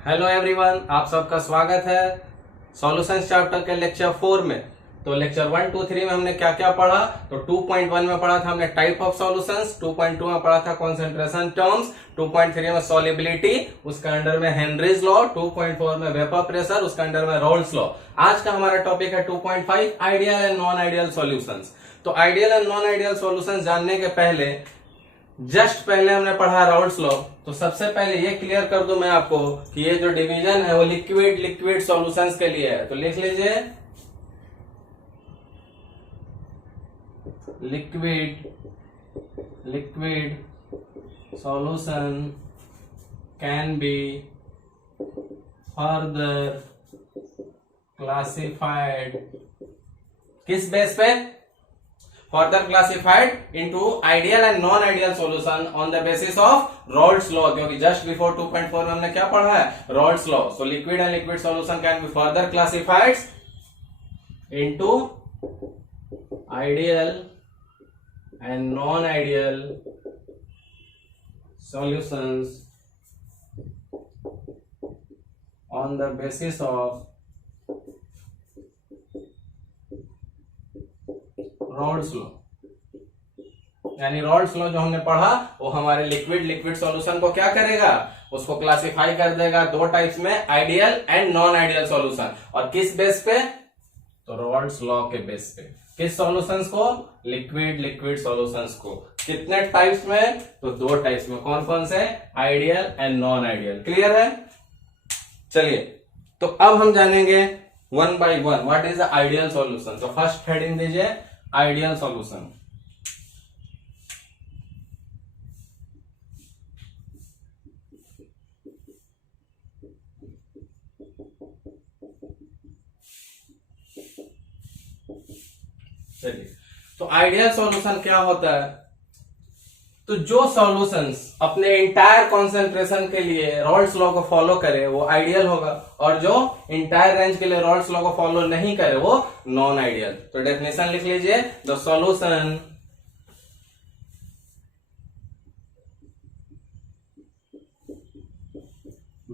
Hello everyone, आप सबका स्वागत है सॉल्यूशंस चैप्टर के लेक्चर 4 में। तो लेक्चर 1, 2, 3 में हमने क्या क्या पढ़ा। तो 2.1 में पढ़ा था हमने टाइप ऑफ सॉल्यूशंस, 2.2 में पढ़ा था कंसंट्रेशन टर्म्स, 2.3 में सॉल्युबिलिटी, उसका अंडर में हेनरीज लॉ, 2.4 में वेपर प्रेशर, उसका अंडर में रॉल्स लॉ। आज का हमारा टॉपिक है 2.5 ideal and non ideal solutions. तो ideal and non ideal solutions जानने के पहले पहले हमने पढ़ा राउल्स लॉ। तो सबसे पहले ये क्लियर कर दूं मैं आपको कि ये जो डिवीजन है वो लिक्विड लिक्विड सॉल्यूशंस के लिए है। तो लिख लीजिए, liquid liquid solution can be further classified. किस बेस पे? further classified into ideal and non-ideal solution on the basis of Raoult's law, क्योंकि just before 2.4 में हमने क्या पढ़ा है? Raoult's law. So liquid and liquid solution can be further classified into ideal and non-ideal solutions on the basis of Rawls law. यानी Rawls law जो हमने पढ़ा वो हमारे लिक्विड लिक्विड सॉल्यूशन को क्या करेगा? उसको क्लासिफाई कर देगा दो टाइप्स में, ideal and non ideal solution. और किस बेस पे? तो रॉल्स लॉ के बेस पे। किस सॉल्यूशंस को? लिक्विड लिक्विड सॉल्यूशंस को। कितने टाइप्स में? तो दो टाइप्स में। कौन कौन से? Ideal and non ideal. Clear है? चलिए, तो अब हम जानेंगे one by one what is the ideal solution. तो फर्स्ट हेडिंग दीजिए, आइडियल सॉल्यूशन। चलिए, तो आइडियल सॉल्यूशन क्या होता है? तो जो सॉल्यूशंस अपने इंटायर कॉन्सेंट्रेशन के लिए रॉल्स लॉ को फॉलो करे वो आइडियल होगा, और जो इंटायर रेंज के लिए रॉल्स लॉ को फॉलो नहीं करे वो नॉन आइडियल। तो डेफिनेशन लिख लीजिए, the solution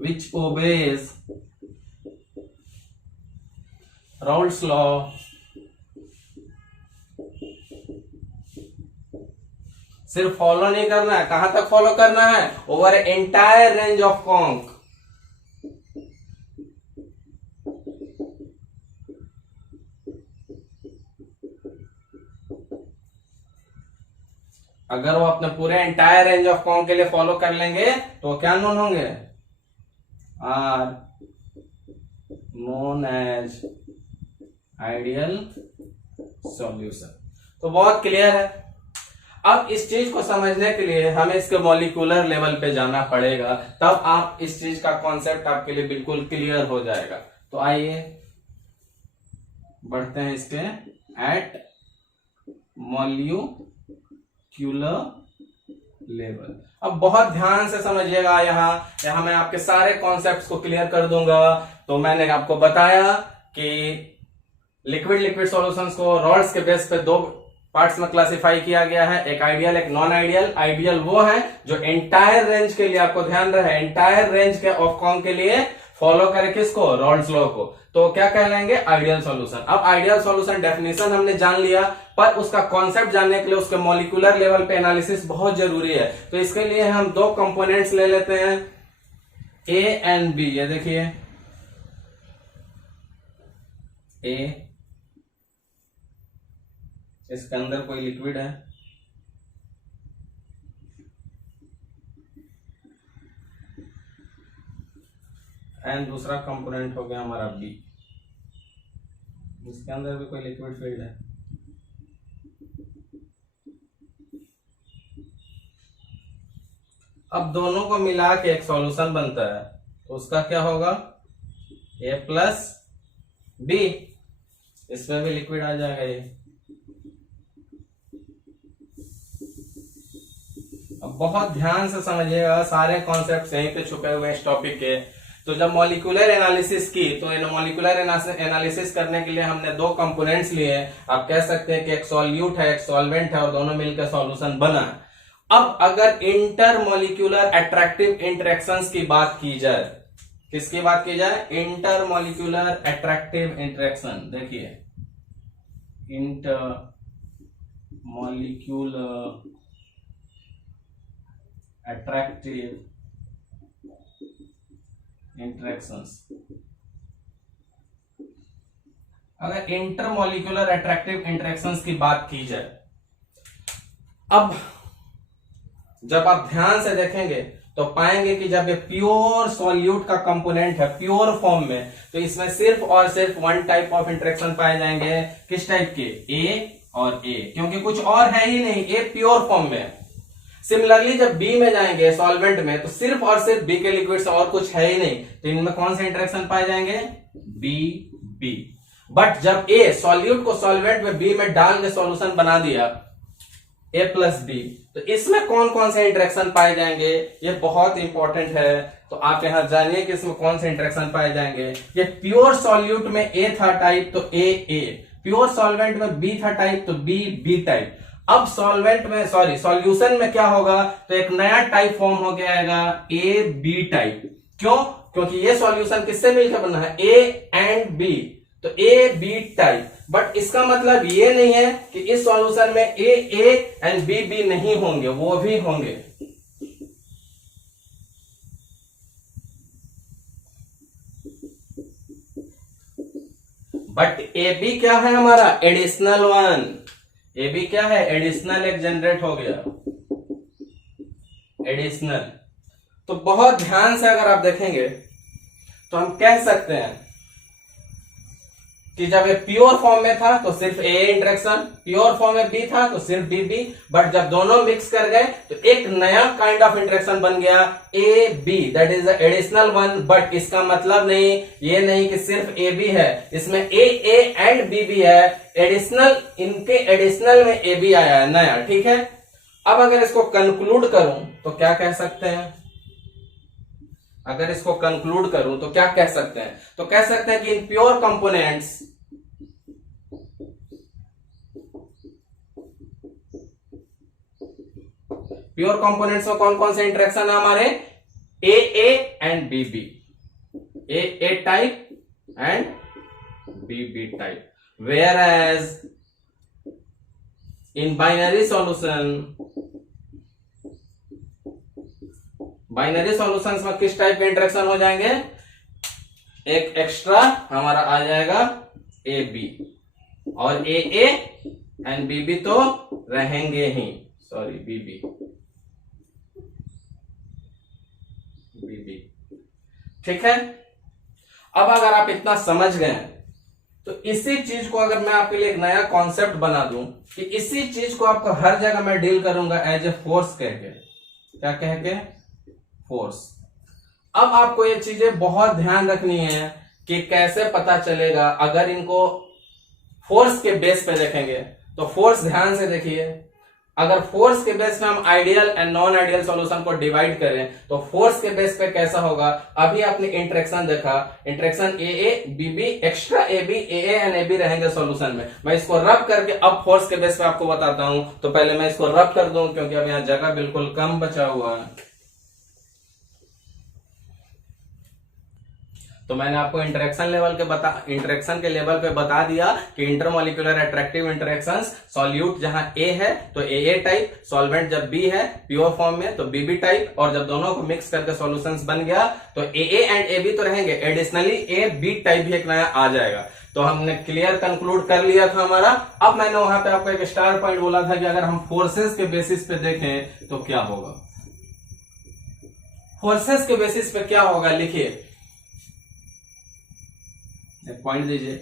which obeys Rawls law सिर्फ फॉलो नहीं करना है, कहां तक फॉलो करना है? Over entire range of conc. अगर वो अपने पूरे एंटायर रेंज ऑफ कॉन्क के लिए फॉलो कर लेंगे तो क्या नोन होंगे? Are known as ideal solution. तो बहुत क्लियर है। अब इस चीज को समझने के लिए हमें इसके मॉलिक्यूलर लेवल पे जाना पड़ेगा, तब आप इस चीज का कॉन्सेप्ट आपके लिए बिल्कुल क्लियर हो जाएगा। तो आइए बढ़ते हैं इसके एट मॉलिक्यूलर लेवल। अब बहुत ध्यान से समझिएगा, यहां मैं आपके सारे कॉन्सेप्ट्स को क्लियर कर दूंगा। तो मैंने आपको बताया कि लिक्विड लिक्विड सॉल्यूशंस को रॉल्स के बेस पे दो पार्ट्स में क्लासिफाई किया गया है, एक आइडियल एक नॉन आइडियल। आइडियल वो है जो एंटायर रेंज के लिए, आपको ध्यान रहे, एंटायर रेंज के ऑफ कॉन्क के लिए फॉलो करे किसको? रॉल्स लॉ को। तो क्या कहलाएंगे? Ideal solution. अब आइडियल सॉल्यूशन डेफिनेशन हमने जान लिया, पर उसका कॉन्सेप्ट जानने के लिए उसके मॉलिक्यूलर लेवल पे एनालिसिस बहुत जरूरी है। तो इसके लिए हम दो कंपोनेंट्स ले लेते हैं, ए एंड बी। ये देखिए, ए, इसके अंदर कोई लिक्विड है, एंड दूसरा कंपोनेंट हो गया हमारा बी, इसके अंदर भी कोई लिक्विड फील्ड है। अब दोनों को मिला के एक सॉल्यूशन बनता है, तो उसका क्या होगा? ए प्लस बी। इसमें भी लिक्विड आ जाएगा ये। अब बहुत ध्यान से समझिएगा, सारे कॉन्सेप्ट यहीं पे छुपे हुए इस टॉपिक के। तो जब मॉलिक्यूलर एनालिसिस की, तो मॉलिक्यूलर एनालिसिस करने के लिए हमने दो कंपोनेंट्स लिए। आप कह सकते हैं कि एक सॉल्यूट है एक सॉल्वेंट है, और दोनों मिलकर सॉल्यूशन बना। अब अगर इंटरमोलिक्यूलर अट्रैक्टिव इंटरेक्शंस की बात की जाए, किसकी बात की जाए, इंटरमॉलिक्यूलर अट्रैक्टिव इंटरेक्शन। देखिए इंटरमॉलिक्यूलर अट्रैक्टिव इंटरेक्शंस। अगर इंटरमॉलिक्यूलर अट्रैक्टिव इंटरेक्शंस की बात की जाए, अब जब आप ध्यान से देखेंगे तो पाएंगे कि जब ये प्योर सॉल्यूट का कंपोनेंट है प्योर फॉर्म में, तो इसमें सिर्फ और सिर्फ वन टाइप ऑफ इंटरेक्शन पाए जाएंगे। किस टाइप के, ए और ए, क्योंकि कुछ और है ही नहीं, ए प्योर फॉर्म में। सिमिलरली जब बी में जाएंगे सॉल्वेंट में, तो सिर्फ और सिर्फ बी के लिक्विड से और कुछ है ही नहीं, तो इनमें कौन से इंटरेक्शन पाए जाएंगे, बी बी। बट जब ए सॉल्यूट को सॉल्वेंट में बी में डाल के सॉल्यूशन बना दिया ए प्लस बी, तो इसमें कौन कौन से इंटरेक्शन पाए जाएंगे, ये बहुत इंपॉर्टेंट है। तो आप यहां जानिए कि इसमें कौन से इंटरेक्शन पाए जाएंगे। ये प्योर सॉल्यूट में ए था टाइप तो ए, प्योर सॉल्वेंट में बी था टाइप तो बी टाइप। अब सॉल्वेंट में सॉल्यूशन में क्या होगा, तो एक नया टाइप फॉर्म हो गया आएगा ए बी टाइप। क्यों, क्योंकि ये सॉल्यूशन किससे मिलकर बना है, ए एंड बी, तो ए बी टाइप। बट इसका मतलब ये नहीं है कि इस सॉल्यूशन में ए एंड बी नहीं होंगे, वो भी होंगे। बट ए बी क्या है हमारा, एडिशनल वन। ए बी क्या है, एडिशनल एक जनरेट हो गया, एडिशनल। तो बहुत ध्यान से अगर आप देखेंगे तो हम कह सकते हैं कि जब ये प्योर फॉर्म में था तो सिर्फ ए इंटरेक्शन, प्योर फॉर्म में बी था तो सिर्फ बी। बट जब दोनों मिक्स कर गए तो एक नया काइंड ऑफ इंटरेक्शन बन गया A B, that is the additional one. But इसका मतलब नहीं, ये नहीं कि सिर्फ ए बी है, इसमें ए एंड बी है, एडिशनल, इनके एडिशनल में ए बी आया है नया, ठीक है। अब अगर इसको कंक्लूड करूं तो क्या कह सकते हैं, अगर इसको कंक्लूड करूं तो क्या कह सकते हैं, तो कह सकते हैं कि इन प्योर कंपोनेंट्स में कौन कौन से इंटरेक्शन है हमारे, A and B, A type and B type. Whereas in binary solutions में किस टाइप के इंटरेक्शन हो जाएंगे, एक एक्स्ट्रा हमारा आ जाएगा ए बी, और ए एंड बी तो रहेंगे ही, सॉरी बी। ठीक है। अब अगर आप इतना समझ गए तो इसी चीज को अगर मैं आपके लिए एक नया कॉन्सेप्ट बना दूं कि इसी चीज को आपको हर जगह मैं डील करूंगा एज ए फोर्स कह के, क्या कह के, फोर्स। अब आपको ये चीजें बहुत ध्यान रखनी है कि कैसे पता चलेगा। अगर इनको फोर्स के बेस पे देखेंगे तो फोर्स, ध्यान से देखिए, अगर फोर्स के बेस पे हम ideal and non ideal solution को डिवाइड करें तो फोर्स के बेस पे कैसा होगा। अभी आपने इंटरेक्शन देखा, interaction A B extra A and A B रहेंगे सॉल्यूशन में। मैं इसको रब करके अब फोर्स के बेस पे आपको बताता हूं, तो पहले मैं इसको रब कर दूं क्योंकि अब यहां जगह बिल्कुल कम बचा हुआ है। तो मैंने आपको इंटरेक्शन के लेवल पे बता दिया कि इंटरमॉलिक्यूलर अट्रैक्टिव इंटरेक्शंस, सॉल्यूट जहां ए है तो ए टाइप, सॉल्वेंट जब बी है प्योर फॉर्म में तो बी टाइप, और जब दोनों को मिक्स करके सॉल्यूशंस बन गया तो ए एंड ए बी तो रहेंगे, एडिशनली ए बी टाइप भी एक नया आ जाएगा। तो हमने क्लियर कंक्लूड कर लिया था हमारा। अब मैंने वहां पे आपको एक स्टार पॉइंट बोला था कि अगर हम फोर्सेस के बेसिस पे देखें तो क्या होगा। फोर्सेस के बेसिस पे क्या होगा, लिखिए, पॉइंट दीजिए।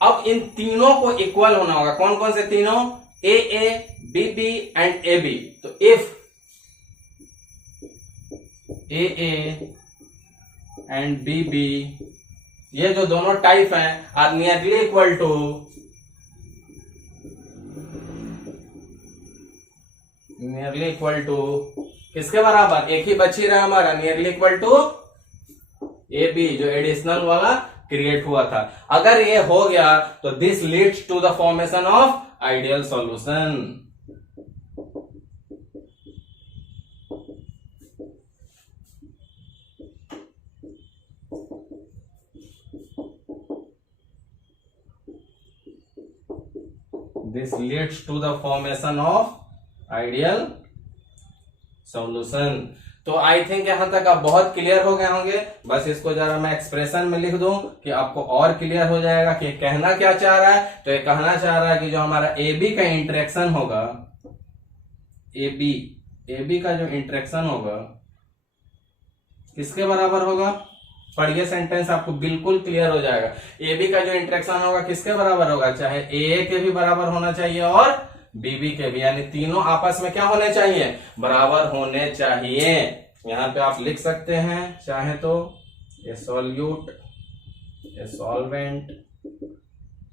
अब इन तीनों को इक्वल होना होगा। कौन कौन से तीनों, A B and A B. तो इफ ए एंड बी, ये जो दोनों टाइप हैं, आर नियरली इक्वल टू किसके बराबर, एक ही बची रहा हमारा, nearly equal to A B जो एडिशनल वाला क्रिएट हुआ था। अगर ये हो गया तो this leads to the formation of ideal solution. This leads to the formation of ideal solution. तो आई थिंक यहां तक आप बहुत क्लियर हो गए होंगे। बस इसको जरा मैं एक्सप्रेशन में लिख दूं कि आपको और क्लियर हो जाएगा कि कहना क्या चाह रहा है। तो ये कहना चाह रहा है कि जो हमारा ए बी का इंटरेक्शन होगा, ए बी का जो इंटरेक्शन होगा किसके बराबर होगा? पढ़िए सेंटेंस, आपको बिल्कुल क्लियर हो जाएगा। ए बी का जो इंटरेक्शन होगा किसके बराबर होगा? चाहे ए के भी बराबर होना चाहिए और बीबी के भी, यानी तीनों आपस में क्या होने चाहिए? बराबर होने चाहिए। यहां पे आप लिख सकते हैं चाहे तो ए सॉल्यूट, ए सॉल्वेंट,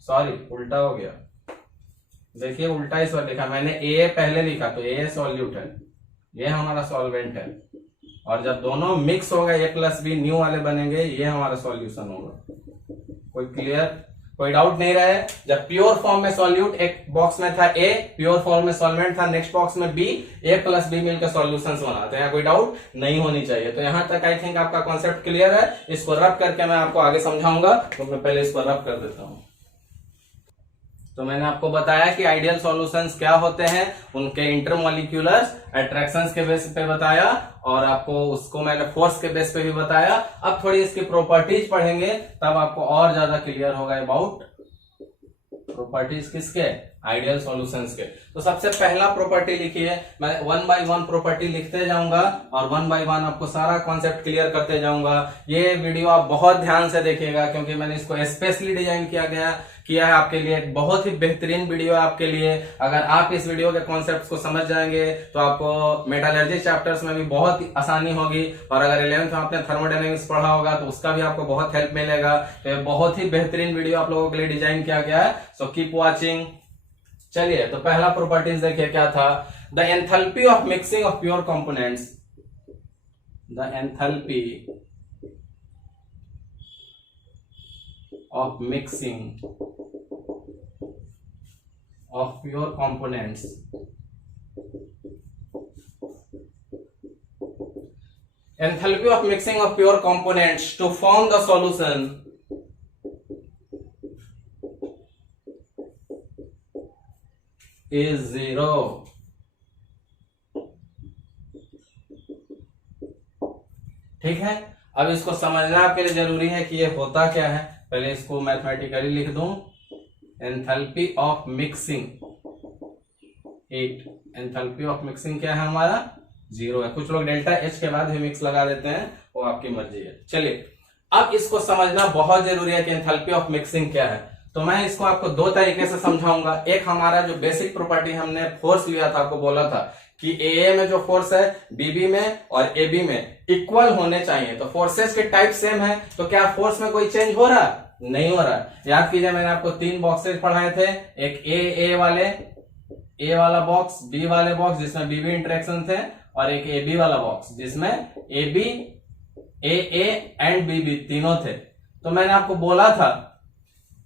सॉरी उल्टा हो गया, देखिए उल्टा इस बार लिखा मैंने, ए पहले लिखा तो ए सॉल्यूट है, ये हमारा सॉल्वेंट है, और जब दोनों मिक्स होगा ए प्लस बी न्यू वाले बनेंगे, ये हमारा सॉल्यूशन होगा। कोई क्लियर, कोई डाउट नहीं रहे? जब प्योर फॉर्म में सॉल्यूट एक बॉक्स में था ए, प्योर फॉर्म में सॉल्वेंट था, नेक्स्ट बॉक्स में बी, ए प्लस बी मिलकर सॉल्यूशंस बना, तो यहाँ कोई डाउट नहीं होनी चाहिए। तो यहां तक आई थिंक आपका कॉन्सेप्ट क्लियर है। इसको रब करके मैं आपको आगे समझाऊंगा, तो मैं पहले इसको रब कर देता हूं। तो मैंने आपको बताया कि आइडियल सॉल्यूशंस क्या होते हैं, उनके इंटरमॉलिक्यूलर अट्रैक्शंस के बेस पे बताया, और आपको उसको मैंने फोर्स के बेस पे भी बताया। अब थोड़ी इसकी प्रॉपर्टीज पढ़ेंगे, तब आपको और ज्यादा क्लियर होगा अबाउट प्रॉपर्टीज किसके? आइडियल सॉल्यूशंस के। तो सबसे पहला प्रॉपर्टी लिखिए, मैं 1 बाय 1 प्रॉपर्टी लिखते जाऊंगा और 1 बाय 1 आपको सारा कॉन्सेप्ट क्लियर करते जाऊंगा। ये वीडियो आप बहुत ध्यान से देखिएगा, क्योंकि मैंने इसको स्पेशली डिजाइन किया है आपके लिए। एक बहुत ही बेहतरीन वीडियो है आपके लिए। अगर आप इस वीडियो के कॉन्सेप्ट्स को समझ जाएंगे तो आपको मेटालर्जी चैप्टर्स में भी बहुत ही आसानी होगी, और अगर 11th में आपने थर्मोडायनेमिक्स पढ़ा होगा तो उसका भी आपको बहुत हेल्प मिलेगा। तो बहुत ही बेहतरीन वीडियो आप लोगों के लिए डिजाइन किया गया है, सो कीप वॉचिंग। चलिए, तो पहला प्रॉपर्टीज देखिए क्या था। The enthalpy of mixing of pure components, the enthalpy of mixing of pure components enthalpy of mixing of pure components to form the solution is 0। ठीक है, अब इसको समझना आपके लिए जरूरी है कि ये होता क्या है। पहले इसको मैथमेटिकली लिख दूं, enthalpy of mixing enthalpy of mixing क्या है हमारा? 0 है। कुछ लोग डेल्टा एच के बाद भी मिक्स लगा देते हैं, वो आपकी मर्जी है। चलिए, अब इसको समझना बहुत जरूरी है कि एंथैल्पी ऑफ मिक्सिंग क्या है। तो मैं इसको आपको दो तरीके से समझाऊंगा। एक, हमारा जो बेसिक प्रॉपर्टी हमने फोर्स लिया था, आपको बोला था कि ए में जो फोर्स है बीबी में और ए बी में इक्वल होने चाहिए। तो फोर्सेस के टाइप सेम है, तो क्या फोर्स में कोई चेंज हो रहा? नहीं हो रहा। याद कीजिए, मैंने आपको 3 बॉक्सेस पढ़ाए थे, एक ए वाला बॉक्स, बी वाले बॉक्स जिसमें बीबी इंटरेक्शन थे, और एक ए बी वाला बॉक्स जिसमें ए बी, ए एंड बीबी तीनों थे। तो मैंने आपको बोला था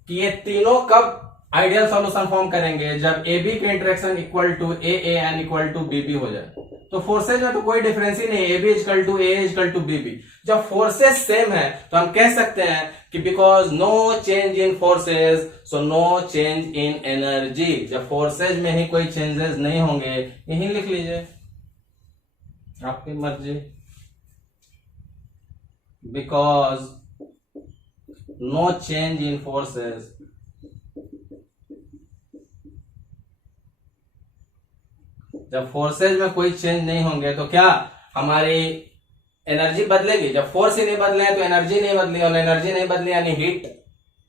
कि ये तीनों कब आइडियल सॉल्यूशन फॉर्म करेंगे? जब ए बी के interaction equal to A and equal to BB हो जाए। तो फोर्सेज में तो कोई डिफरेंस ही नहीं, A B equal to A equal to BB. जब फोर्सेज सेम है तो हम कह सकते हैं कि because no change in forces so no change in energy. जब फोर्सेज में ही कोई चेंजेस नहीं होंगे, यही लिख लीजिए, आपकी मर्जी। Because no change in forces जब फोर्सेज में कोई चेंज नहीं होंगे तो क्या हमारी एनर्जी बदलेगी? जब फोर्स ही नहीं बदले तो एनर्जी नहीं बदली, और एनर्जी नहीं बदली यानी हीट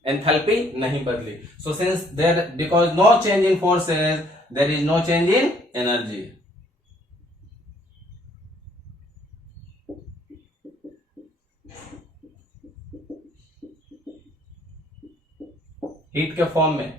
एंथैल्पी नहीं बदली। So since there because no change in forces there is no change in energy. Heat के फॉर्म में।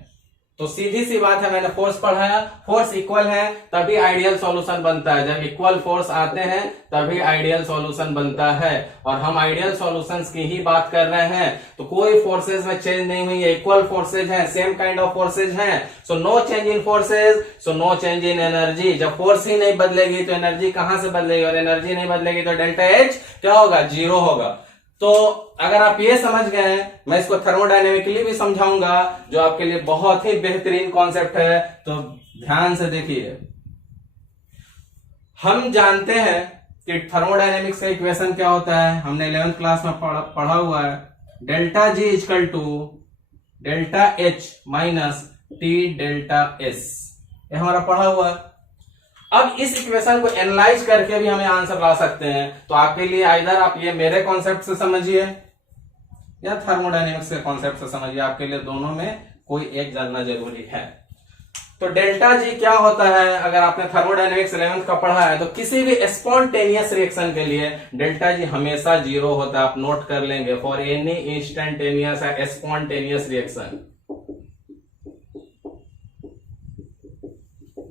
तो सीधी सी बात है, मैंने फोर्स पढ़ाया, फोर्स इक्वल है तभी आइडियल सॉल्यूशन बनता है। जब इक्वल फोर्स आते हैं तभी आइडियल सॉल्यूशन बनता है, और हम आइडियल सॉल्यूशंस की ही बात कर रहे हैं। तो कोई फोर्सेज में चेंज नहीं हुई है, इक्वल फोर्सेज हैं, सेम काइंड ऑफ फोर्सेज हैं। So no change in forces so no change in energy. जब फोर्स ही नहीं बदलेगी तो एनर्जी कहां से बदलेगी, और एनर्जी नहीं बदलेगी तो डेल्टा एच क्या होगा? 0 होगा। तो अगर आप ये समझ गए हैं, मैं इसको थर्मोडायनेमिकली भी समझाऊंगा जो आपके लिए बहुत ही बेहतरीन कॉन्सेप्ट है। तो ध्यान से देखिए, हम जानते हैं कि थर्मोडायनेमिक्स का इक्वेशन क्या होता है, हमने 11th क्लास में पढ़ा हुआ है, delta G is equal to delta H minus T delta S, ये हमारा पढ़ा हुआ है। अब इस इक्वेशन को एनालाइज करके भी हमें आंसर ला सकते हैं। तो आपके लिए आइदर आप ये मेरे कॉन्सेप्ट से समझिए या थर्मोडायनेमिक्स के कॉन्सेप्ट से समझिए, आपके लिए दोनों में कोई एक जानना जरूरी है। तो डेल्टा जी क्या होता है, अगर आपने थर्मोडायनेमिक्स 11th का पढ़ा है तो किसी भी स्पॉन्टेनियस रिएक्शन के लिए डेल्टा जी हमेशा 0 होता है। आप नोट कर लेंगे, फॉर एनी इंस्टेंटेनियस या स्पॉन्टेनियस रिएक्शन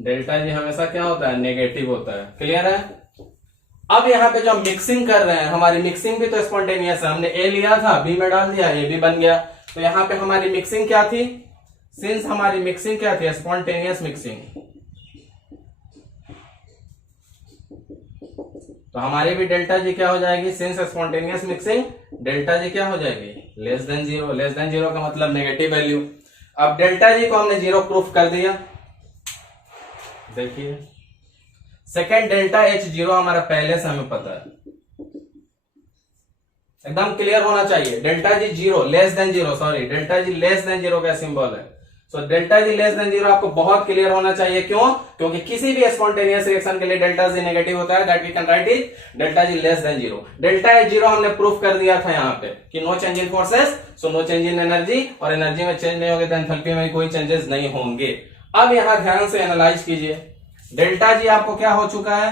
डेल्टा जी हमेशा क्या होता है, नेगेटिव होता है। क्लियर है। अब यहाँ पे जो हम मिक्सिंग कर रहे हैं, हमारी मिक्सिंग भी तो स्पॉन्टेनियस है, हमने ए लिया था, बी में डाल दिया, ए भी बन गया। तो यहाँ पे हमारी मिक्सिंग क्या थी, सिंस हमारी मिक्सिंग क्या थी, स्पॉन्टेनियस मिक्सिंग, तो हमारी भी डेल्टा जी क्या हो जाएगी, since spontaneous mixing, delta G क्या हो जाएगी, less than zero. Less than zero का मतलब नेगेटिव वैल्यू। अब डेल्टा जी को हमने 0 प्रूफ कर दिया। देखिए सेकेंड डेल्टा एच 0 हमारा पहले से हमें पता है, एकदम क्लियर होना चाहिए। Delta G 0 less than 0, sorry delta G less than 0 का सिंबल है। So delta G less than 0 आपको बहुत क्लियर होना चाहिए। क्यों? क्योंकि किसी भी स्पॉन्टेनियस रिएक्शन के लिए डेल्टा जी नेगेटिव होता है, that we can write it delta G less than 0। Delta H 0 हमने प्रूफ कर दिया था यहाँ पे कि no change in forces, so no change in energy, और एनर्जी में चेंज नहीं होगी तो एंथैल्पी में कोई चेंजेस नहीं होंगे। अब यहां ध्यान से एनालाइज कीजिए, डेल्टा जी आपको क्या हो चुका है,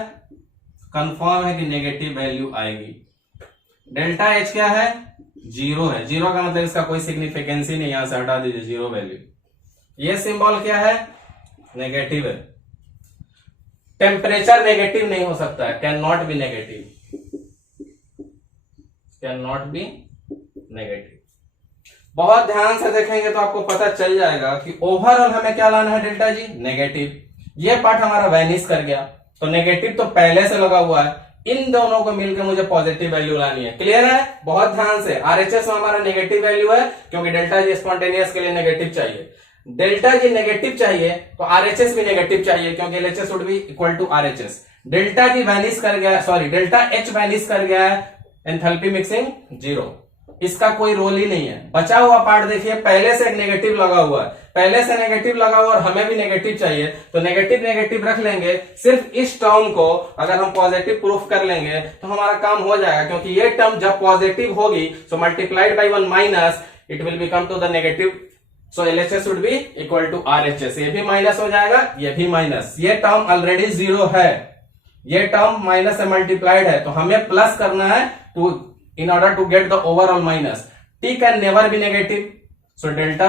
कंफर्म है कि नेगेटिव वैल्यू आएगी। डेल्टा एच क्या है, 0 है। 0 का मतलब इसका कोई सिग्निफिकेंस ही नहीं, यहां से हटा दीजिए 0 वैल्यू। ये सिंबल क्या है, नेगेटिव है। टेम्परेचर नेगेटिव नहीं हो सकता है, can not be negative, can not be negative. बहुत ध्यान से देखेंगे तो आपको पता चल जाएगा कि ओवरऑल हमें क्या लाना है, डेल्टा जी नेगेटिव। ये पार्ट हमारा वैनिश कर गया, तो नेगेटिव तो पहले से लगा हुआ है, इन दोनों को मिलकर मुझे पॉजिटिव वैल्यू लानी है। क्लियर है। बहुत ध्यान से, आरएचएस में हमारा नेगेटिव वैल्यू है क्योंकि डेल्टा जी स्पॉन्टेनियस के लिए नेगेटिव चाहिए। डेल्टा जी नेगेटिव चाहिए तो आरएचएस भी नेगेटिव चाहिए क्योंकि LHS would be equal to RHS. Delta G vanish कर गया, सॉरी डेल्टा एच वैनिश कर गया है, एंथैल्पी मिक्सिंग 0, इसका कोई रोल ही नहीं है। बचा हुआ पार्ट देखिए, पहले से एक नेगेटिव लगा हुआ है, पहले से नेगेटिव लगा हुआ और हमें भी नेगेटिव चाहिए, तो नेगेटिव नेगेटिव रख लेंगे। सिर्फ इस टर्म को अगर हम पॉजिटिव प्रूफ कर लेंगे तो हमारा काम हो जाएगा, क्योंकि ये टर्म जब पॉजिटिव होगी so multiplied by 1 minus it will become to the negative, so LHS would be equal to RHS. ये भी माइनस हो जाएगा, ये भी माइनस, ये टर्म ऑलरेडी 0 है, ये टर्म माइनस से मल्टीप्लाइड है, तो हमें प्लस करना है to in order to get the overall minus. T can never be negative, so delta,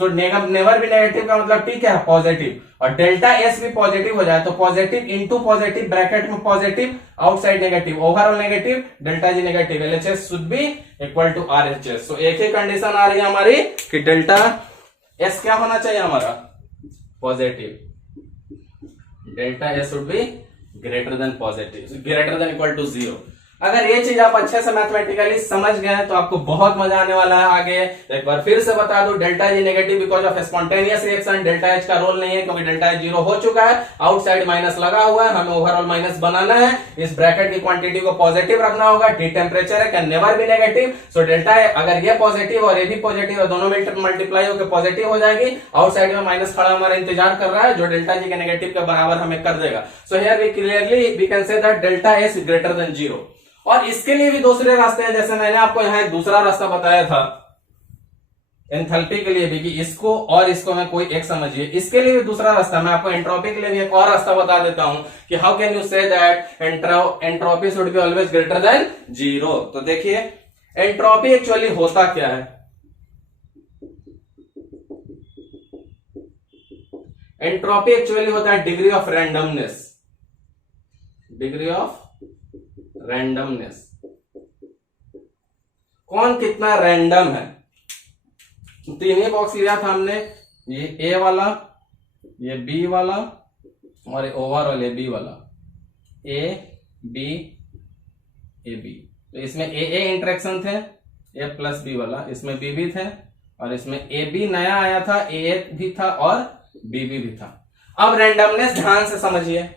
तो never be negative का मतलब T क्या है, पॉजिटिव, और डेल्टा S भी पॉजिटिव हो जाए तो पॉजिटिव इंटू पॉजिटिव, ब्रैकेट में positive, outside negative, overall negative, delta G negative, LHS should be equal to RHS. तो एक ही कंडीशन आ रही है हमारी कि डेल्टा S क्या होना चाहिए हमारा, positive, delta S should be greater than positive, greater than equal to 0। अगर ये चीज आप अच्छे से मैथमेटिकली समझ गए तो आपको बहुत मजा आने वाला है आगे। एक बार फिर से बता दूं, delta G negative because of spontaneous reaction, delta H का रोल नहीं है क्योंकि डेल्टा एच 0 हो चुका है, आउटसाइड माइनस लगा हुआ है, हमें ओवरऑल माइनस बनाना है, इस ब्रैकेट की क्वांटिटी को पॉजिटिव रखना होगा, टी टेम्परेचर है, can never be negative, so delta अगर ये पॉजिटिव और ये भी पॉजिटिव है, दोनों में मल्टीप्लाई होकर पॉजिटिव हो जाएगी, आउटसाइड में माइनस खड़ा हमारा इंतजार कर रहा है जो डेल्टा जी के नेगेटिव के बराबर हमें कर देगा। So here we clearly we can say that delta S greater than 0। और इसके लिए भी दूसरे रास्ते हैं, जैसे मैंने आपको यहां एक दूसरा रास्ता बताया था एंथैल्पी के लिए भी, कि इसको और इसको मैं कोई एक समझिए, इसके लिए भी दूसरा रास्ता, मैं आपको एंट्रोपी के लिए भी एक और रास्ता बता देता हूं कि how can you say that entropy should be always greater than 0। तो देखिए एंट्रोपी एक्चुअली होता क्या है, एंट्रोपी एक्चुअली होता है degree of randomness, degree of randomness, कौन कितना रैंडम है। तीन ही बॉक्स लिया था हमने, ये ए वाला, ये बी वाला और ओवरऑल ए बी वाला, ए बी ए बी, तो इसमें ए इंटरेक्शन थे, ए प्लस बी वाला, इसमें बी भी थे, और इसमें ए बी नया आया था, ए भी था और बी भी था। अब रैंडमनेस ध्यान से समझिए,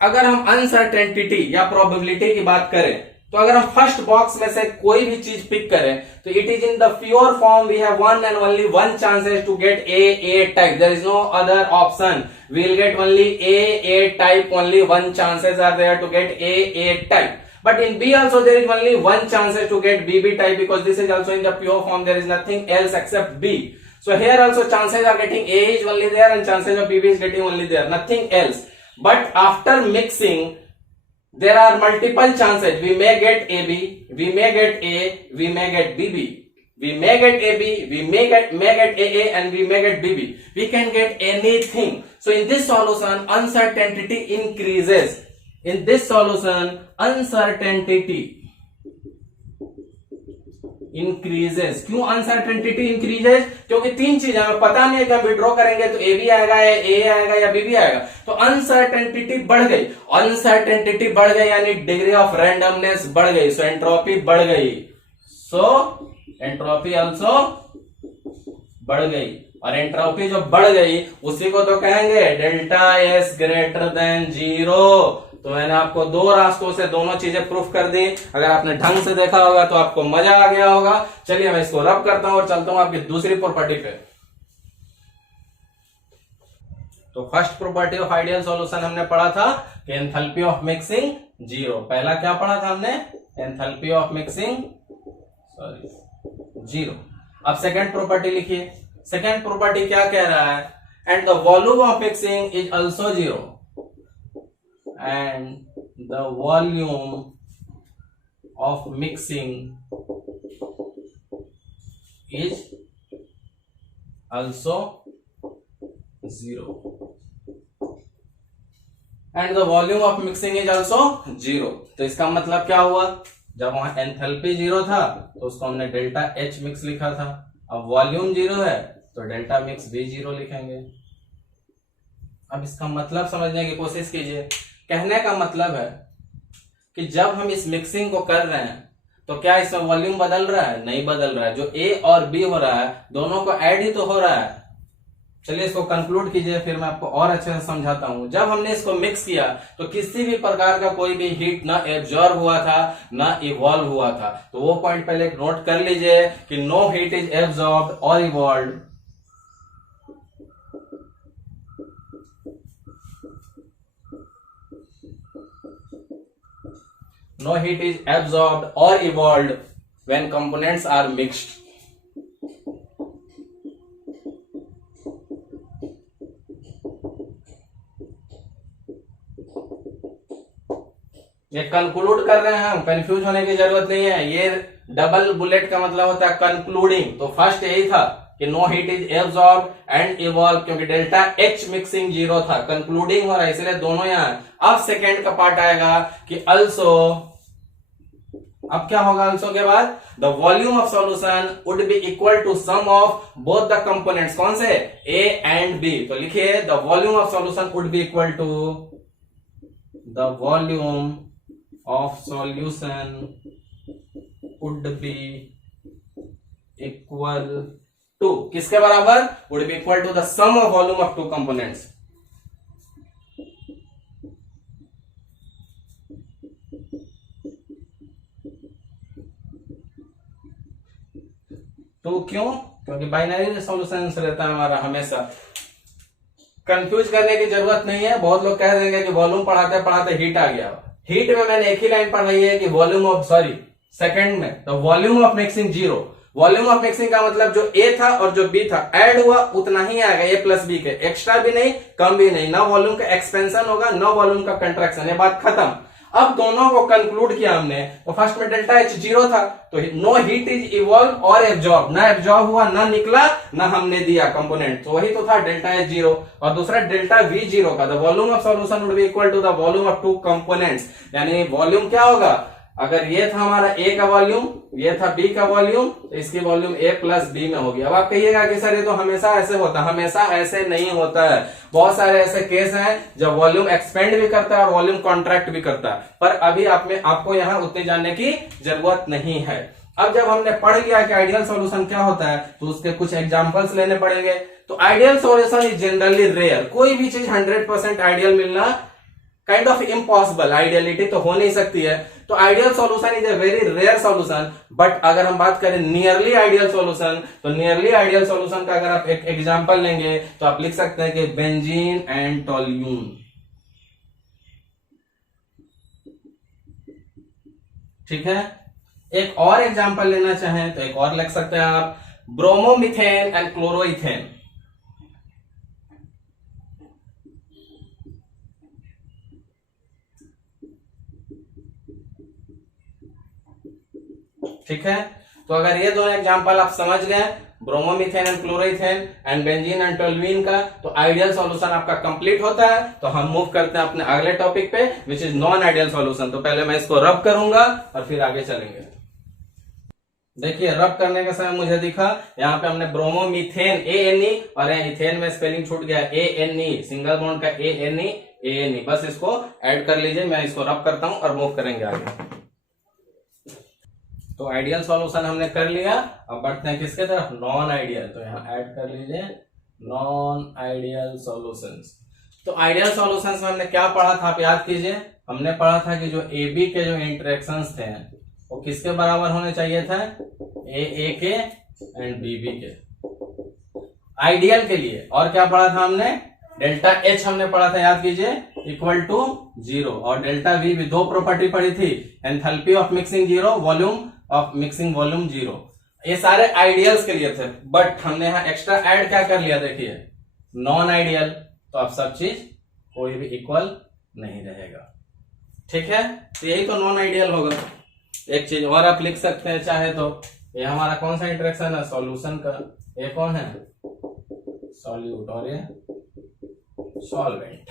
अगर हम अनसर्टेनिटी या प्रोबेबिलिटी की बात करें, तो अगर हम फर्स्ट बॉक्स में से कोई भी चीज पिक करें, तो it is in the pure form, we have one and only one chances to get A type, there is no other option, we will get only A type, only one chances are there to get A type. But in B also there is only one chances to get BB type, because this is also in the pure form, there is nothing else except B. So here also chances are getting A is only there and chances of BB is getting only there, nothing else. But after mixing, there are multiple chances. We may get AB, we may get A, we may get BB. We may get AB, we may get AA, and we may get BB. We can get anything. So in this solution, uncertainty increases. In this solution, uncertainty increases. क्यों uncertainty increases? क्योंकि तीन चीजें हमें पता नहीं है कि हम विड्रॉ करेंगे तो ए भी आएगा या ए आएगा या बी भी आएगा, तो अनसर्टेनिटी बढ़ गई. अनसर्टेनिटी बढ़ गई यानी डिग्री ऑफ रैंडमनेस बढ़ गई, सो एंट्रोपी बढ़ गई, सो एंट्रोपी ऑल्सो बढ़ गई. और एंट्रोपी जो बढ़ गई उसी को तो कहेंगे delta S greater than zero. तो मैंने आपको दो रास्तों से दोनों चीजें प्रूफ कर दी. अगर आपने ढंग से देखा होगा तो आपको मजा आ गया होगा. चलिए मैं इसको रब करता हूं और चलता हूं आपकी दूसरी प्रॉपर्टी पे. तो first property of ideal solution हमने पढ़ा था कि एंथैल्पी ऑफ मिक्सिंग जीरो. पहला क्या पढ़ा था हमने? Enthalpy of mixing zero. अब सेकंड प्रॉपर्टी लिखिए. सेकंड प्रॉपर्टी क्या कह रहा है? And the volume of mixing is also zero, and the volume of mixing is also zero, and the volume of mixing is also zero. तो इसका मतलब क्या हुआ? जब वहां एंथैल्पी जीरो था तो उसको हमने डेल्टा एच मिक्स लिखा था. अब वॉल्यूम जीरो है तो डेल्टा मिक्स भी जीरो लिखेंगे. अब इसका मतलब समझने की कोशिश कीजिए. कहने का मतलब है कि जब हम इस मिक्सिंग को कर रहे हैं तो क्या इसमें वॉल्यूम बदल रहा है? नहीं बदल रहा है. जो ए और बी हो रहा है दोनों को ऐड ही तो हो रहा है. चलिए इसको कंक्लूड कीजिए, फिर मैं आपको और अच्छे से समझाता हूं. जब हमने इसको मिक्स किया तो किसी भी प्रकार का कोई भी हीट ना एब्जॉर्ब हुआ था ना इवॉल्व हुआ था. तो वो पॉइंट पहले नोट कर लीजिए कि नो हीट इज एब्जॉर्ब्ड और evolved. No heat is absorbed or evolved when components are mixed. ये कंक्लूड कर रहे हैं हम, कंफ्यूज होने की जरूरत नहीं है. ये डबल बुलेट का मतलब होता है कंक्लूडिंग. तो फर्स्ट यही था कि no heat is absorb and evolve, क्योंकि डेल्टा एच मिक्सिंग जीरो था. कंक्लूडिंग हो रहा है इसलिए दोनों यहां. अब सेकेंड का पार्ट आएगा कि अल्सो, अब क्या होगा अल्सो के बाद? The volume of solution would be equal to sum of both the components. कौन से? A and B. तो लिखिए the volume of solution would be equal to the volume of solution would be equal to, किसके बराबर? Would be equal to the sum of volume of two components. तो क्यों? क्योंकि binary solution रहता है हमारा हमेशा. कंफ्यूज करने की जरूरत नहीं है. बहुत लोग कह देंगे कि वॉल्यूम पढ़ाते पढ़ाते हीट आ गया. हीट में मैंने एक ही लाइन पढ़ाई है कि वॉल्यूम ऑफ, सेकंड में the volume of mixing zero. Volume of mixing का मतलब जो ए था और जो बी था ऐड हुआ उतना ही आएगा, ए प्लस बी के. एक्स्ट्रा भी नहीं कम भी नहीं. ना वॉल्यूम का एक्सपेंशन होगा ना वॉल्यूम का कंट्रैक्शन. ये बात खत्म. अब दोनों को कंक्लूड किया हमने. तो फर्स्ट में डेल्टा एच जीरो था तो नो हीट इज इवॉल्व और एब्जॉर्ब. ना एब्जॉर्ब हुआ ना निकला ना हमने दिया कंपोनेंट. तो वही तो था डेल्टा एच जीरो. और दूसरा डेल्टा वी जीरो का the volume of solution would be equal to the volume of two components. यानी वॉल्यूम क्या होगा? अगर ये था हमारा ए का वॉल्यूम, ये था बी का वॉल्यूम, तो इसकी वॉल्यूम ए प्लस बी में होगी। अब आप कहिएगा कि सर ये तो हमेशा ऐसे होता है, हमेशा ऐसे नहीं होता है। बहुत सारे ऐसे केस हैं जब वॉल्यूम एक्सपेंड भी करता है और वॉल्यूम कॉन्ट्रैक्ट भी करता है, पर अभी आपको यहाँ उतनी जानने की जरूरत नहीं है। अब जब हमने पढ़ लिया कि आइडियल सॉल्यूशन क्या होता है, तो उसके कुछ एग्जांपल्स लेने पड़ेंगे। तो ideal solution is generally rare. कोई भी चीज 100% आइडियल मिलना काइंड ऑफ इम्पॉसिबल, आइडियलिटी तो हो नहीं सकती है। तो ideal solution is a very rare solution. But अगर हम बात करें नियरली आइडियल सॉल्यूशन, तो नियरली आइडियल सॉल्यूशन का अगर आप एक एग्जांपल लेंगे तो आप लिख सकते हैं कि बेंजीन एंड टोल्यून। ठीक है, एक और एग्जांपल लेना चाहें तो एक और लिख सकते हैं आप, ब्रोमोमिथेन एंड क्लोरोइथेन। ठीक है, तो अगर ये दोनों एग्जांपल आप समझ गए, bromomethane and chloroethane and benzene and toluene का, तो आइडियल सॉल्यूशन आपका कंप्लीट होता है। तो हम मूव करते हैं अपने अगले टॉपिक पे, which is non ideal solution. तो पहले मैं इसको रब करूंगा और फिर आगे चलेंगे। देखिए, रब करने के समय मुझे दिखा यहाँ पे हमने ब्रोमोमीथेन ANE और इथेन में स्पेलिंग छूट गया ANE, सिंगल बॉन्ड का ANE। बस इसको ऐड कर लीजिए, मैं इसको रब करता हूं और मूव करेंगे आगे। तो आइडियल सॉल्यूशन हमने कर लिया, अब बढ़ते हैं किसके तरफ, नॉन आइडियल। तो यहाँ ऐड कर लीजिए नॉन आइडियल सॉल्यूशंस। तो आइडियल सॉल्यूशंस में हमने क्या पढ़ा था, आप याद कीजिए। हमने पढ़ा था कि जो AB के जो इंटरेक्शंस थे वो किसके बराबर होने चाहिए था, AA के एंड BB के, आइडियल के लिए। और क्या पढ़ा था हमने, डेल्टा H हमने पढ़ा था, याद कीजिए, इक्वल टू 0, और डेल्टा V भी दो प्रॉपर्टी पढ़ी थी, enthalpy of mixing 0, volume of mixing volume 0। ये सारे आइडियल्स के लिए थे, बट हमने यहाँ एक्स्ट्रा ऐड क्या कर लिया, देखिए नॉन आइडियल। तो अब सब चीज कोई भी इक्वल नहीं रहेगा। ठीक है, तो यही तो नॉन आइडियल होगा। एक चीज और आप लिख सकते हैं चाहे तो, ये हमारा कौन सा इंटरेक्शन है, सॉल्यूशन का। ये कौन है, सॉल्यूट, और ये सॉल्वेंट।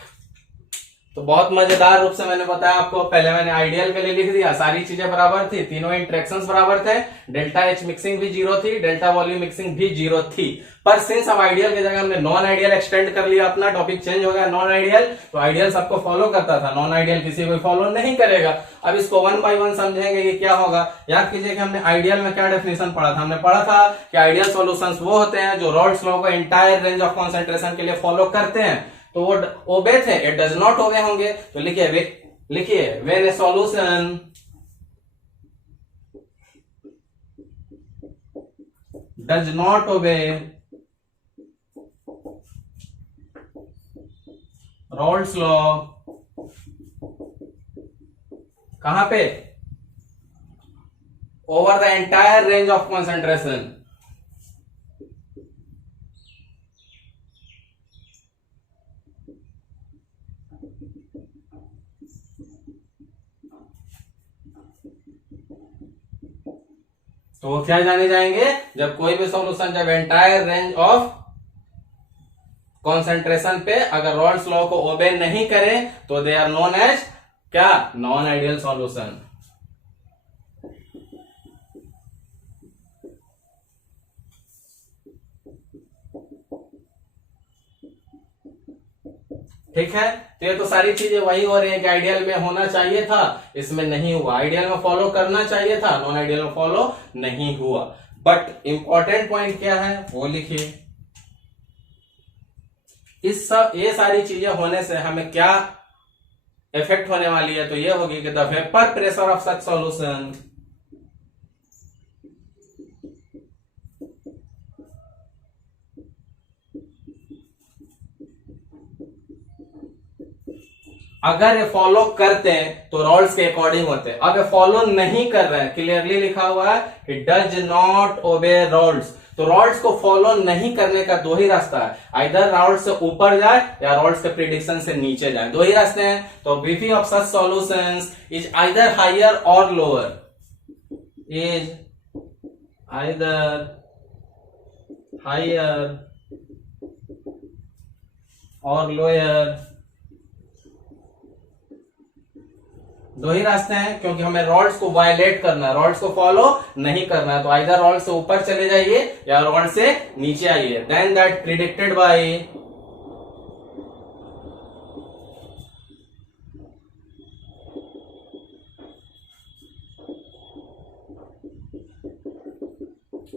तो बहुत मजेदार रूप से मैंने बताया आपको। पहले मैंने आइडियल के लिए लिख दिया, सारी चीजें बराबर थी, तीनों इंटरेक्शंस बराबर थे, डेल्टा H मिक्सिंग भी 0 थी, डेल्टा वॉल्यूम मिक्सिंग भी 0 थी। पर सिंस अब आइडियल की जगह हमने नॉन आइडियल एक्सटेंड कर लिया, अपना टॉपिक चेंज हो गया नॉन आइडियल, तो आइडियल सबको फॉलो करता था, नॉन आइडियल किसी को फॉलो नहीं करेगा। अब इसको 1 बाय 1 समझेंगे कि क्या होगा। याद कीजिए कि हमने आइडियल में क्या डेफिनेशन पढ़ा था, हमने पढ़ा था कि आइडियल सॉल्यूशंस वो होते हैं जो रॉल्स लॉ को एंटायर रेंज ऑफ कॉन्सेंट्रेशन के लिए फॉलो करते हैं। तो वो ओबे थे, इट डज नॉट ओबे होंगे। तो लिखिए when A solution does not obey Rawls law, कहां पे, over the entire range of concentration. तो वो क्या जाने जाएंगे, जब कोई भी सॉल्यूशन जब एंटायर रेंज ऑफ कॉन्सेंट्रेशन पे अगर रॉल्स लॉ को ओबे नहीं करे तो दे आर नोन एज क्या, नॉन आइडियल सॉल्यूशन। ठीक है, तो ये तो सारी चीजें वही हो रही है कि आइडियल में होना चाहिए था, इसमें नहीं हुआ। आइडियल में फॉलो करना चाहिए था, नॉन आइडियल में फॉलो नहीं हुआ। बट इंपॉर्टेंट पॉइंट क्या है वो लिखिए। ये सारी चीजें होने से हमें क्या इफेक्ट होने वाली है, तो ये होगी कि the vapour pressure of such solution अगर ये फॉलो करते हैं तो रॉल्स के अकॉर्डिंग होते हैं। अब ये फॉलो नहीं कर रहे हैं, क्लियरली लिखा हुआ है कि डज नॉट ओबे रॉल्स। तो रॉल्स को फॉलो नहीं करने का दो ही रास्ता है, आइदर रॉल्स से ऊपर जाए या रॉल्स के प्रिडिक्शन से नीचे जाए, दो ही रास्ते हैं। तो BP of such solutions is either higher और लोअर, इज आइदर हायर और लोअर दो ही रास्ते हैं, क्योंकि हमें रॉड्स को वायलेट करना है, रॉड्स को फॉलो नहीं करना है। तो आइदर रॉड से ऊपर चले जाइए या रॉड से नीचे आइए। Then that predicted by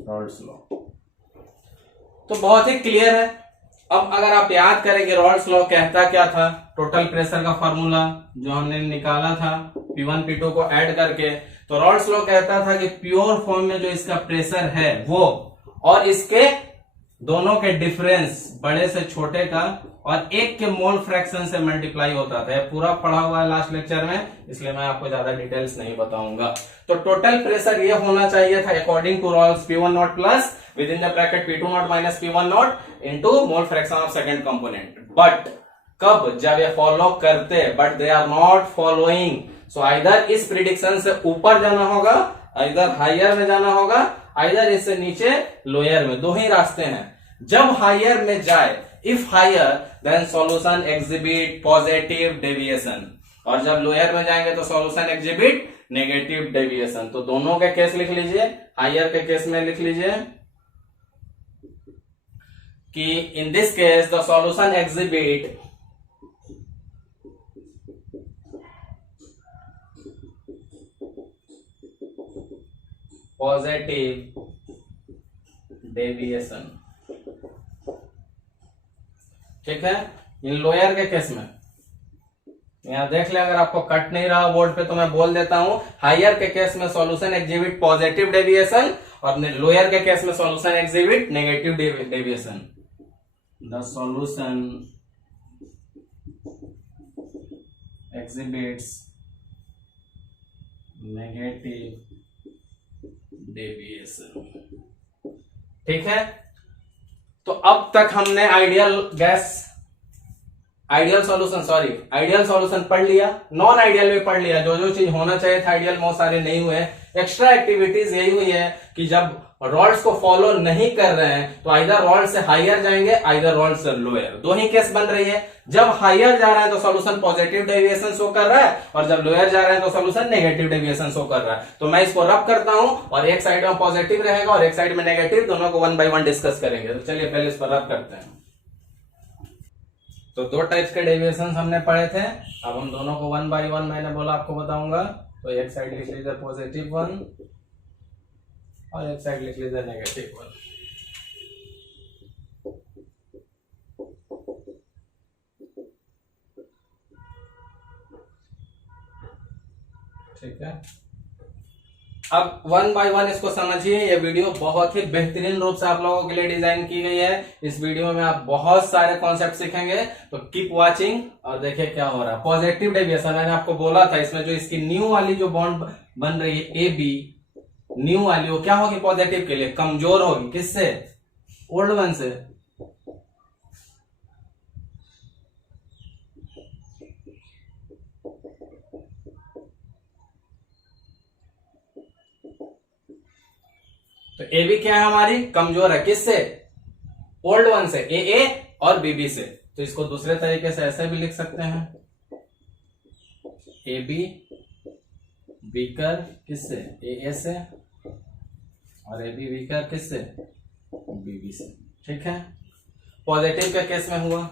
Raoult's law. तो बहुत ही क्लियर है। अब अगर आप याद करेंगे रॉड्स लॉ कहता क्या था, टोटल प्रेशर का फॉर्मूला जो हमने निकाला था P1 P2 को ऐड करके, तो रॉड्स लॉ कहता था कि प्योर फॉर्म में जो इसका प्रेशर है वो और इसके दोनों के डिफरेंस बड़े से छोटे का और एक के मोल फ्रैक्शन से मल्टीप्लाई होता था। पूरा पढ़ा हुआ है लास्ट लेक्चर में, इसलिए मैं आपको ज्यादा डिटेल्स नहीं बताऊंगा। तो टोटल प्रेशर ये होना चाहिए था according to Raoult's P1 nought plus within the bracket P2 nought minus P1 nought into mole fraction of second component. But कब, जब ये फॉलो करते, but they are not following. So either इस prediction से ऊपर जाना होगा, either higher में जाना होगा, आइदर इससे नीचे लोअर में। दो ही रास्ते हैं। जब हायर में जाए, if higher then solution exhibit positive deviation, और जब लोअर में जाएंगे तो सॉल्यूशन एग्जिबिट नेगेटिव डेविएशन। तो दोनों के केस लिख लीजिए। हायर के केस में लिख लीजिए कि in this case the solution exhibit positive deviation. ठीक है। इन लोअर के केस में यहां देख ले, अगर आपको कट नहीं रहा बोर्ड पे तो मैं बोल देता हूं। हायर के केस में सॉल्यूशन एग्जिबिट पॉजिटिव डेविएशन और लोअर के केस में solution exhibit negative deviation. The solution exhibits negative deviation. ठीक है। तो अब तक हमने आइडियल सॉल्यूशन पढ़ लिया, नॉन आइडियल भी पढ़ लिया। जो जो चीज होना चाहिए था आइडियल में वो सारे नहीं हुए। एक्स्ट्रा एक्टिविटीज यही हुई है कि जब रॉड्स को फॉलो नहीं कर रहे हैं तो आइदर रॉड से हायर जाएंगे, आइदर रॉड से लोअर। दो ही केस बन रही है। जब हायर जा रहा है तो सॉल्यूशन पॉजिटिव डेविएशन शो कर रहा है, और जब लोअर जा रहा है तो सॉल्यूशन नेगेटिव डेविएशन शो कर रहा है। तो मैं इसको रब करता हूं और एक साइड में पॉजिटिव रहेगा और एक साइड में नेगेटिव, दोनों को 1 by 1 डिस्कस करेंगे। तो चलिए पहले इस पर रब करते हैं। तो दो टाइप्स के डेविएशन हमने पढ़े थे। अब हम दोनों को 1 by 1 मैंने बोला आपको बताऊंगा। तो एक साइड लिख लीजिए पॉजिटिव 1 और एक साइड लिख लीजिए नेगेटिव 1। ठीक है। अब 1 by 1 इसको समझिए। ये वीडियो बहुत ही बेहतरीन रूप से आप लोगों के लिए डिजाइन की गई है। इस वीडियो में आप बहुत सारे कॉन्सेप्ट सीखेंगे, तो कीप वाचिंग और देखिए क्या हो रहा है। पॉजिटिव डेविएशन मैंने आपको बोला था, इसमें जो इसकी न्यू वाली जो बॉन्ड बन रही है ए बी, न्यू वाली वो क्या होगी पॉजिटिव के लिए, कमजोर होगी। किससे? ओल्ड वन से। तो ए बी क्या है हमारी, कमजोर है। किससे? ओल्ड वन से, ए और बीबी से। तो इसको दूसरे तरीके से ऐसे भी लिख सकते हैं, ए बी वीकर किससे, ए से, और ए बी वीकर किससे, बीबी से। ठीक है। पॉजिटिव के केस में हुआ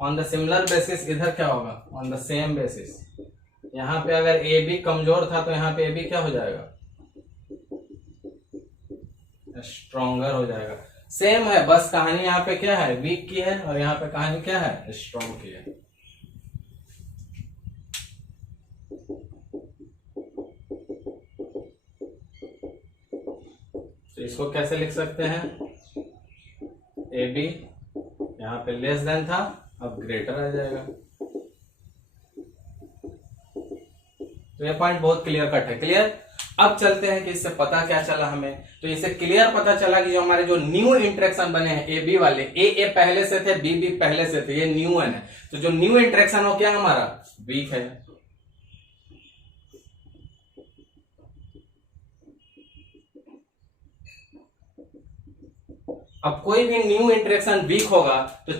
ऑन द सिमिलर बेसिस, इधर क्या होगा ऑन द सेम बेसिस। यहां पे अगर ए बी कमजोर था तो यहां पे ए बी क्या हो जाएगा, स्ट्रॉन्गर हो जाएगा। सेम है, बस कहानी यहाँ पे क्या है, वीक की है, और यहाँ पे कहानी क्या है, स्ट्रॉन्ग की है। तो इसको कैसे लिख सकते हैं, ए बी यहाँ पे लेस देन था, अब ग्रेटर आ जाएगा। तो ये पॉइंट बहुत क्लियर कट है। क्लियर। अब चलते हैं कि इससे पता क्या चला हमें। तो इससे क्लियर पता चला कि जो हमारे जो न्यू इंटरेक्शन बने हैं ए बी वाले, ए पहले से थे, बी बी पहले से थे, ये न्यू है। तो जो न्यू इंटरेक्शन हो क्या हमारा, वीक है। अब कोई भी न्यू इंटरेक्शन वीक होगा तो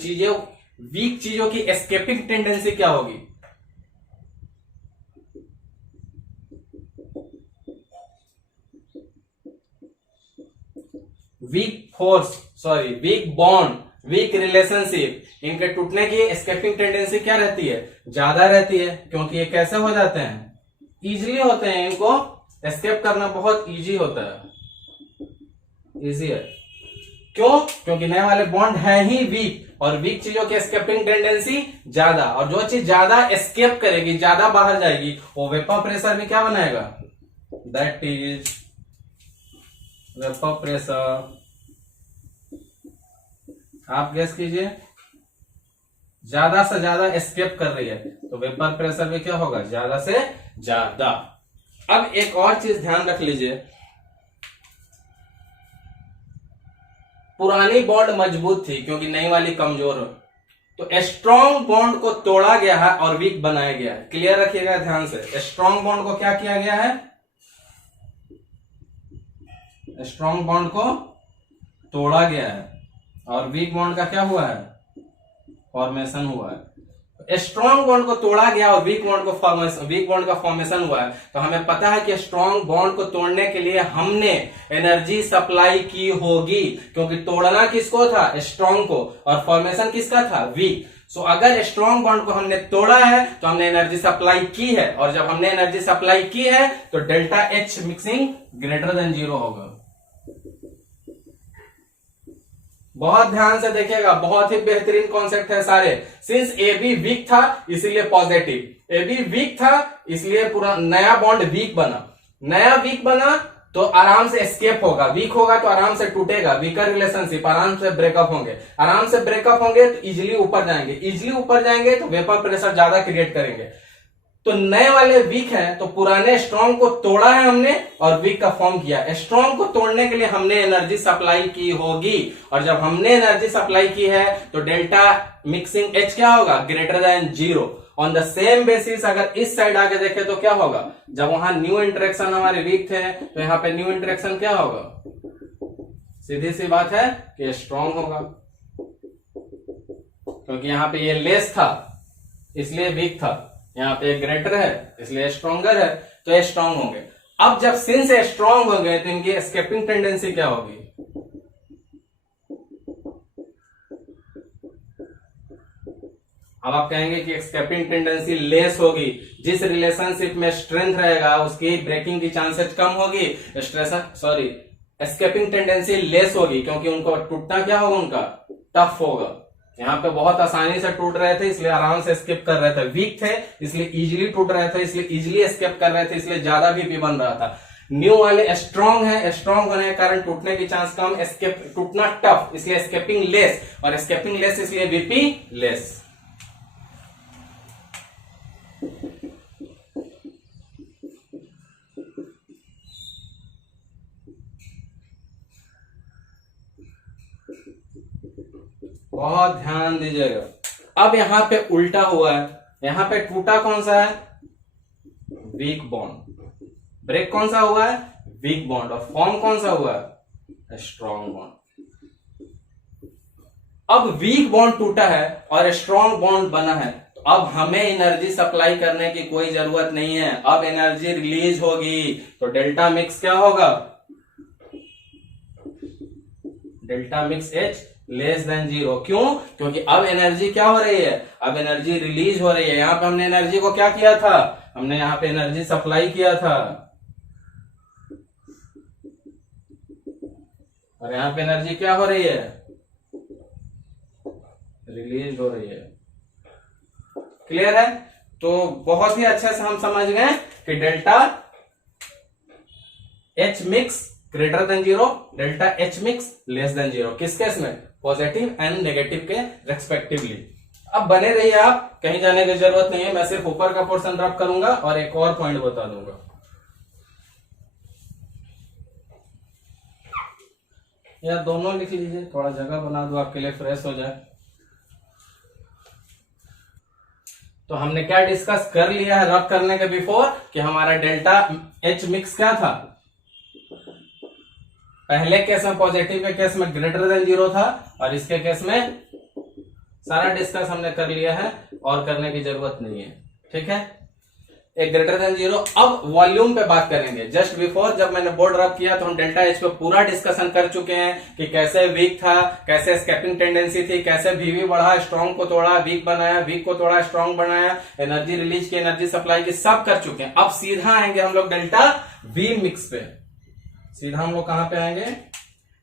वीक चीजों की एस्केपिंग टेंडेंसी क्या होगी, वीक बॉन्ड, वीक रिलेशनशिप, इनके टूटने की एस्केपिंग टेंडेंसी क्या रहती है, ज्यादा रहती है, क्योंकि ये कैसे हो जाते हैं, इजीली होते हैं, इनको एस्केप करना बहुत इजी होता है, इजी है। क्यों? क्योंकि नए वाले बॉन्ड है ही वीक, और वीक चीजों की एस्केपिंग टेंडेंसी ज्यादा, और जो चीज ज्यादा एस्केप करेगी, ज्यादा बाहर जाएगी, वो वेपर प्रेशर में क्या बनाएगा, दैट इज वेपर प्रेशर। आप गेस कीजिए, ज्यादा से ज्यादा एस्केप कर रही है, तो वेपर प्रेशर भी क्या होगा, ज्यादा से ज्यादा। अब एक और चीज ध्यान रख लीजिए, पुरानी बॉन्ड मजबूत थी क्योंकि नई वाली कमजोर हो, तो स्ट्रॉन्ग बॉन्ड को तोड़ा गया है और वीक बनाया गया है। क्लियर रखिएगा ध्यान से, स्ट्रॉन्ग बॉन्ड को क्या किया गया है, स्ट्रॉन्ग बॉन्ड को तोड़ा गया है, और वीक बॉन्ड का क्या हुआ है, फॉर्मेशन हुआ है। स्ट्रॉन्ग बॉन्ड को तोड़ा गया और वीक बॉन्ड का फॉर्मेशन हुआ है, तो हमें पता है कि स्ट्रॉन्ग बॉन्ड को तोड़ने के लिए हमने एनर्जी सप्लाई की होगी, क्योंकि तोड़ना किसको था, स्ट्रॉन्ग को, और फॉर्मेशन किसका था, वीक। सो अगर स्ट्रॉन्ग बॉन्ड को हमने तोड़ा है तो हमने एनर्जी सप्लाई की है, और जब हमने एनर्जी सप्लाई की है तो delta H mixing greater than 0 होगा। बहुत ध्यान से देखिएगा, बहुत ही बेहतरीन कॉन्सेप्ट है सारे। सिंस ए बी वीक था इसीलिए पॉजिटिव, ए बी वीक था इसलिए पूरा नया बॉन्ड वीक बना, नया वीक बना तो आराम से एस्केप होगा, वीक होगा तो आराम से टूटेगा, वीकर रिलेशनशिप, आराम से ब्रेकअप होंगे, आराम से ब्रेकअप होंगे तो इजिली ऊपर जाएंगे, इजिली ऊपर जाएंगे तो वेपर प्रेशर ज्यादा क्रिएट करेंगे। तो नए वाले वीक हैं, तो पुराने स्ट्रॉन्ग को तोड़ा है हमने और वीक का फॉर्म किया। स्ट्रॉन्ग को तोड़ने के लिए हमने एनर्जी सप्लाई की होगी, और जब हमने एनर्जी सप्लाई की है तो डेल्टा मिक्सिंग एच क्या होगा, greater than 0। On the same basis अगर इस साइड आके देखें तो क्या होगा, जब वहां न्यू इंटरेक्शन हमारे वीक थे तो यहाँ पे न्यू इंटरेक्शन क्या होगा, सीधी सी बात है कि स्ट्रॉन्ग होगा, क्योंकि यहाँ पे ये लेस था इसलिए वीक था, यहाँ पे ग्रेटर है इसलिए स्ट्रॉन्गर है, तो ये स्ट्रॉन्ग होंगे। अब जब सिंस स्ट्रॉन्ग हो गए तो इनकी एस्केपिंग टेंडेंसी क्या होगी, अब आप कहेंगे कि एस्केपिंग टेंडेंसी लेस होगी, जिस रिलेशनशिप में स्ट्रेंथ रहेगा उसकी ब्रेकिंग की चांसेस कम होगी, एस्केपिंग टेंडेंसी लेस होगी, क्योंकि उनको टूटना क्या होगा, उनका टफ होगा। यहाँ पे बहुत आसानी से टूट रहे थे इसलिए आराम से एस्केप कर रहे थे, वीक थे इसलिए इजीली टूट रहे थे इसलिए इजीली एस्केप कर रहे थे, इसलिए ज्यादा वीपी बन रहा था। न्यू वाले स्ट्रॉन्ग है, स्ट्रॉन्ग होने के कारण टूटने की चांस कम, एस्केप टूटना टफ इसलिए एस्केपिंग लेस, और एस्केपिंग लेस इसलिए वीपी लेस। बहुत ध्यान दीजिएगा। अब यहां पे उल्टा हुआ है, यहां पे टूटा कौन सा है, वीक बॉन्ड, ब्रेक कौन सा हुआ है, वीक बॉन्ड, और फॉर्म कौन सा हुआ है, स्ट्रॉन्ग बॉन्ड। अब वीक बॉन्ड टूटा है और स्ट्रॉन्ग बॉन्ड बना है, तो अब हमें एनर्जी सप्लाई करने की कोई जरूरत नहीं है, अब एनर्जी रिलीज होगी, तो डेल्टा मिक्स क्या होगा, delta mix H less than 0। क्यों? क्योंकि अब एनर्जी क्या हो रही है, अब एनर्जी रिलीज हो रही है। यहां पे हमने एनर्जी को क्या किया था, हमने यहां पे एनर्जी सप्लाई किया था, और यहां पे एनर्जी क्या हो रही है, रिलीज हो रही है। क्लियर है? तो बहुत ही अच्छे से हम समझ गए कि delta H mix greater than 0, delta H mix less than 0, किस केस में, पॉजिटिव एंड नेगेटिव के रेस्पेक्टिवली। अब बने रहिए, आप कहीं जाने की जरूरत नहीं है, मैं सिर्फ ऊपर का पोर्शन रब करूंगा और एक और पॉइंट बता दूंगा। या दोनों लिख लीजिए, थोड़ा जगह बना दो आपके लिए, फ्रेश हो जाए। तो हमने क्या डिस्कस कर लिया है रब करने के बिफोर, कि हमारा डेल्टा एच मिक्स क्या था, पहले केस में पॉजिटिव के केस में ग्रेटर देन 0 था, और इसके केस में सारा डिस्कस हमने कर लिया है और करने की जरूरत नहीं है। ठीक है, एक ग्रेटर देन जीरो। अब वॉल्यूम पे बात करेंगे। जस्ट बिफोर जब मैंने बोर्ड रब किया तो हम डेल्टा एच पे पूरा डिस्कशन कर चुके हैं कि कैसे वीक था, कैसे स्केपिंग टेंडेंसी थी, कैसे वीवी बढ़ा, स्ट्रॉन्ग को तोड़ा, वीक बनाया, वीक को तोड़ा, स्ट्रॉन्ग बनाया, एनर्जी रिलीज की, एनर्जी सप्लाई की, सब कर चुके हैं। अब सीधा आएंगे हम लोग डेल्टा वी मिक्स पे। सीधा हम लोग कहां पे आएंगे?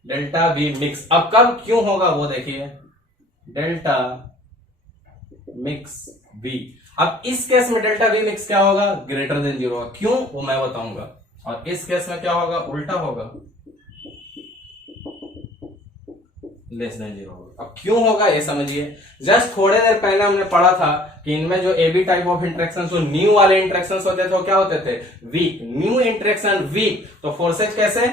Delta we mix. अब कब क्यों होगा वो देखिए, डेल्टा मिक्स वी। अब इस केस में डेल्टा वी मिक्स क्या होगा? ग्रेटर देन जीरो होगा। क्यों वो मैं बताऊंगा। और इस केस में क्या होगा? उल्टा होगा, लेस देन जीरो होगा। अब क्यों होगा ये समझिए। जस्ट थोड़े देर पहले हमने पढ़ा था कि इनमें जो एबी टाइप ऑफ इंटरेक्शन, जो न्यू वाले इंटरेक्शन होते थे वो क्या होते थे? वीक। न्यू इंटरेक्शन वीक, तो फोर्सेज कैसे?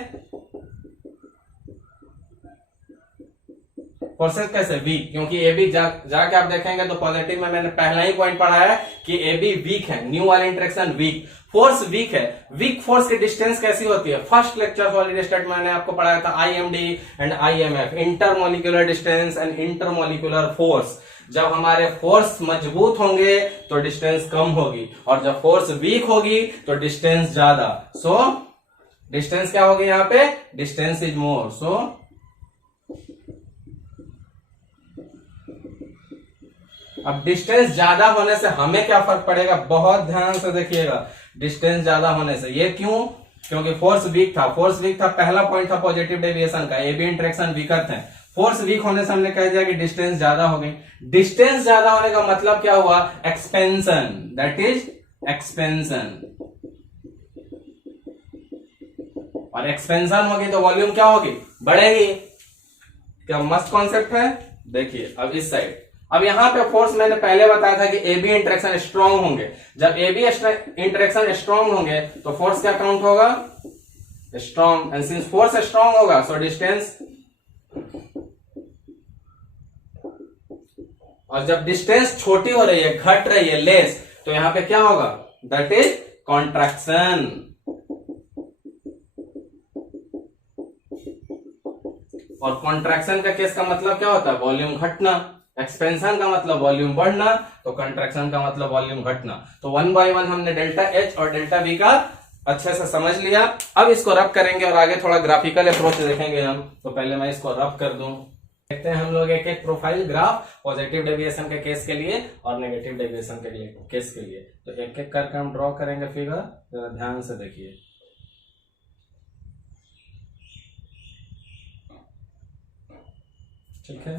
फोर्सेस कैसे? वीक। क्योंकि एबी जाके आप देखेंगे तो पॉजिटिव में मैंने पहला ही पॉइंट पढ़ा है कि एबी वीक है, न्यू वाले इंटरेक्शन वीक, फोर्स वीक है। वीक फोर्स की डिस्टेंस कैसी होती है? फर्स्ट लेक्चर सॉलिड स्टेट मैंने आपको पढ़ाया था, IMD and IMF, intermolecular distance and intermolecular force. जब हमारे फोर्स मजबूत होंगे तो डिस्टेंस कम होगी, और जब फोर्स वीक होगी तो डिस्टेंस ज्यादा। सो डिस्टेंस क्या होगी यहाँ पे? Distance is more. सो अब डिस्टेंस ज्यादा होने से हमें क्या फर्क पड़ेगा? बहुत ध्यान से देखिएगा। डिस्टेंस ज्यादा होने से, ये क्यों? क्योंकि फोर्स वीक था। फोर्स वीक था, पहला पॉइंट था पॉजिटिव डेविएशन का, एबी इंटरेक्शन वीकर थे। फोर्स वीक होने से हमने कह दिया कि डिस्टेंस ज्यादा हो गई। डिस्टेंस ज्यादा होने का मतलब क्या हुआ? Expansion, that is expansion. और एक्सपेंशन होगी तो वॉल्यूम क्या होगी? बढ़ेगी। क्या मस्त कॉन्सेप्ट है। देखिए अब इस साइड, अब यहां पे फोर्स मैंने पहले बताया था कि एबी इंटरेक्शन स्ट्रांग होंगे। जब एबी इंटरेक्शन स्ट्रांग होंगे तो फोर्स क्या काउंट होगा? Strong. And since force strong होगा सो डिस्टेंस, और जब डिस्टेंस छोटी हो रही है, घट रही है, लेस, तो यहां पे क्या होगा? That is contraction. और कॉन्ट्रैक्शन का केस का मतलब क्या होता है? वॉल्यूम घटना। एक्सपेंशन का मतलब वॉल्यूम बढ़ना, तो कंट्रैक्शन का मतलब वॉल्यूम घटना। तो वन बाय वन हमने डेल्टा एच और डेल्टा वी का अच्छे से समझ लिया। अब इसको रब करेंगे और आगे थोड़ा ग्राफिकल अप्रोच देखेंगे हम। तो पहले मैं इसको रब कर दूं। देखते हैं हम लोग एक एक प्रोफाइल ग्राफ, पॉजिटिव डेविएशन के केस के लिए और नेगेटिव डेविएशन के लिए केस के लिए। तो एक एक करके हम ड्रॉ करेंगे फिगर, जरा ध्यान से देखिए। ठीक है,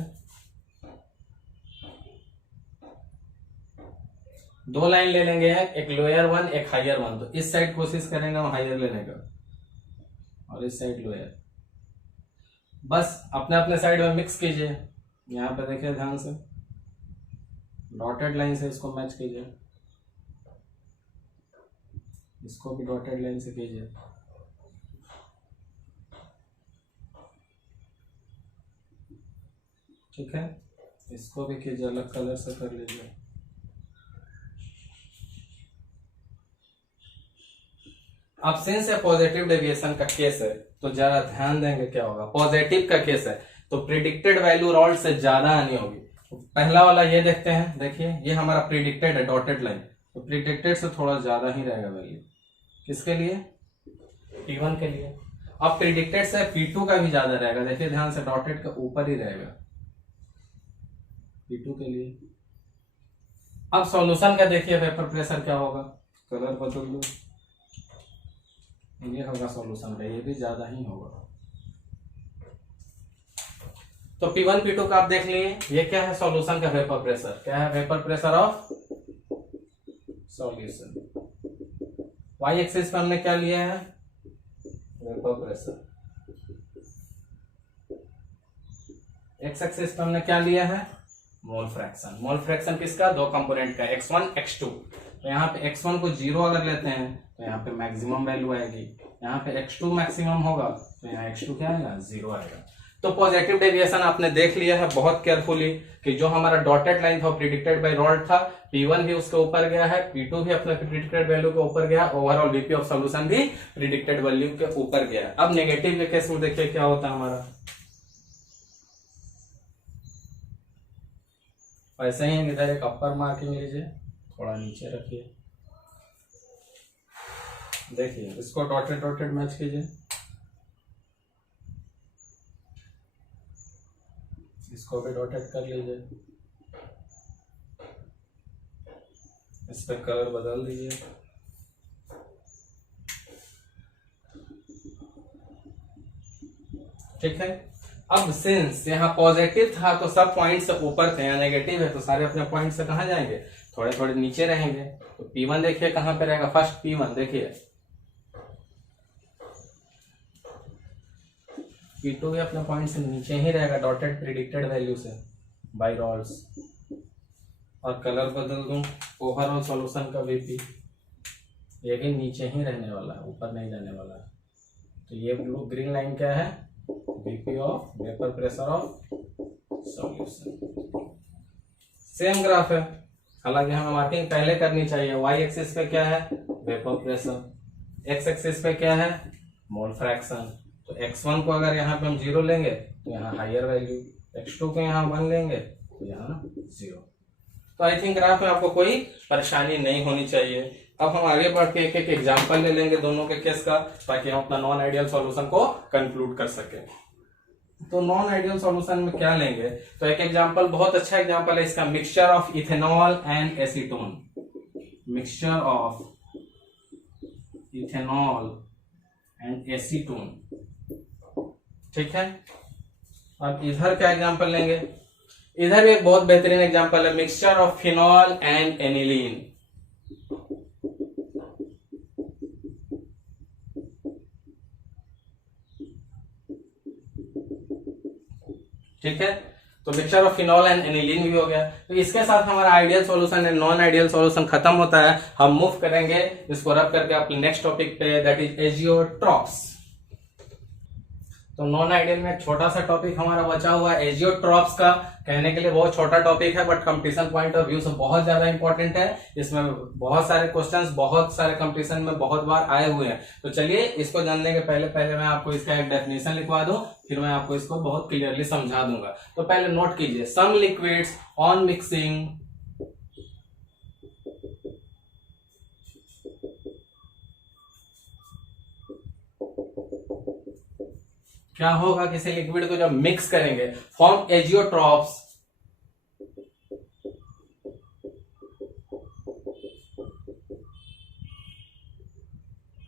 दो लाइन ले लेंगे, एक लोअर वन एक हायर वन। तो इस साइड कोशिश करेंगे हम हायर लेने का और इस साइड लोअर। बस अपने अपने साइड में मिक्स कीजिए। यहां पे देखिए ध्यान से, डॉटेड लाइन से इसको मैच कीजिए, इसको भी डॉटेड लाइन से कीजिए। ठीक है, इसको भी कीजिए, अलग कलर से कर लीजिए। अब सिंस पॉजिटिव डेविएशन का केस है तो जरा ध्यान देंगे क्या होगा। पॉजिटिव का केस है तो प्रिडिक्टेड वैल्यू रॉल्ट से ज्यादा आनी होगी। पहला वाला ये देखते हैं, देखिए ये हमारा प्रिडिक्टेड है, डॉटेड लाइन, तो प्रिडिक्टेड से थोड़ा ज्यादा ही रहेगा वैल्यू। किसके लिए? P1 के लिए। अब प्रिडिक्टेड से P2 का भी ज्यादा रहेगा, देखिए ध्यान से, डॉटेड का ऊपर ही रहेगा P2 के लिए। अब सॉल्यूशन का देखिए, वेपर प्रेशर क्या होगा, कलर बदल दो, ये होगा सॉल्यूशन का, ये भी ज्यादा ही होगा। तो P1 P2 का आप देख लिए। ये क्या है? सॉल्यूशन का वेपर प्रेशर। क्या है? Vapour pressure of solution. Y axis पे हमने क्या लिया है? Vapour pressure. एक्स एक्सिस पे हमने क्या लिया है? Mole fraction. मोल फ्रैक्शन किसका? दो कंपोनेंट का, x1 x2। तो यहाँ पे x1 को 0 अगर लेते हैं तो यहाँ पे मैक्सिमम वैल्यू आएगी। यहाँ पे x2 मैक्सिमम होगा तो यहाँ x2 क्या आएगा? 0 आएगा। तो पॉजिटिव डेविएशन आपने देख लिया है बहुत केयरफुली कि जो हमारा डॉटेड लाइन था प्रिडिक्टेड बाय रॉल्ट था, P1 भी उसके ऊपर गया है, P2 भी अपने प्रिडिक्टेड वैल्यू के ऊपर गया, ओवरऑल वीपी ऑफ सॉल्यूशन भी प्रिडिक्टेड वैल्यू के ऊपर गया। अब नेगेटिव के केस में देखिए क्या होता है हमारा। ऐसे ही इधर एक अपर मार्किंग लीजिए, थोड़ा नीचे रखिए, देखिए इसको डॉटेड डॉटेड मैच कीजिए, इसको भी डॉटेड कर लीजिए, इस पे कलर बदल दीजिए। ठीक है, अब सिंस यहाँ पॉजिटिव था तो सब पॉइंट से ऊपर थे, यहाँ नेगेटिव है तो सारे अपने पॉइंट से कहाँ जाएंगे, थोड़े थोड़े नीचे रहेंगे। तो P1 देखिए कहाँ पे रहेगा, फर्स्ट P1 देखिए, P2 भी अपने पॉइंट से नीचे ही रहेगा डॉटेड प्रिडिक्टेड वैल्यू से बाय रॉल्स। और कलर बदल दूं, ओवरऑल सॉल्यूशन का VP ये भी नीचे ही रहने वाला है, ऊपर नहीं जाने वाला है। तो ये ब्लू ग्रीन लाइन क्या है, VP of vapour pressure of solution. Same graph है, हालांकि हमें मार्किंग पहले करनी चाहिए। Y एक्सिस पे क्या है, वेपर प्रेशर, X एक्सिस पे क्या है, मोल फ्रैक्शन। तो x1 को अगर यहाँ पे हम 0 लेंगे तो यहाँ हायर वैल्यू, x2 को यहाँ 1 लेंगे तो यहाँ 0। तो आई थिंक ग्राफ में आपको कोई परेशानी नहीं होनी चाहिए। अब हम आगे बढ़ के एक एक एग्जाम्पल ले लेंगे दोनों के केस का, ताकि हम अपना नॉन आइडियल सॉल्यूशन को कंक्लूड कर सके। तो नॉन आइडियल सॉल्यूशन में क्या लेंगे, तो एक एग्जाम्पल, बहुत अच्छा एग्जाम्पल है इसका, mixture of ethanol and acetone. Mixture of ethanol and acetone, ठीक है। अब इधर क्या एग्जांपल लेंगे, इधर भी एक बहुत बेहतरीन एग्जांपल है, mixture of phenol and aniline. ठीक है, तो mixture of phenol and aniline भी हो गया। तो इसके साथ हमारा ideal solution and non ideal solution खत्म होता है। हम मूव करेंगे इसको रब करके अपने नेक्स्ट टॉपिक पे, दैट इज एजियोट्रॉप्स। तो नॉन आइडियल में छोटा सा टॉपिक हमारा बचा हुआ है एजियोट्रॉप्स का। कहने के लिए बहुत छोटा टॉपिक है, but competition point of view से बहुत ज्यादा इंपॉर्टेंट है। इसमें बहुत सारे क्वेश्चंस बहुत सारे कंपटीशन में बहुत बार आए हुए हैं। तो चलिए इसको जानने के पहले मैं आपको इसका एक डेफिनेशन लिखवा दूं, फिर मैं आपको इसको बहुत क्लियरली समझा दूंगा। तो पहले नोट कीजिए, सम लिक्विड्स ऑन मिक्सिंग क्या होगा, किसी लिक्विड को जब मिक्स करेंगे, फॉर्म एजियोट्रॉप्स।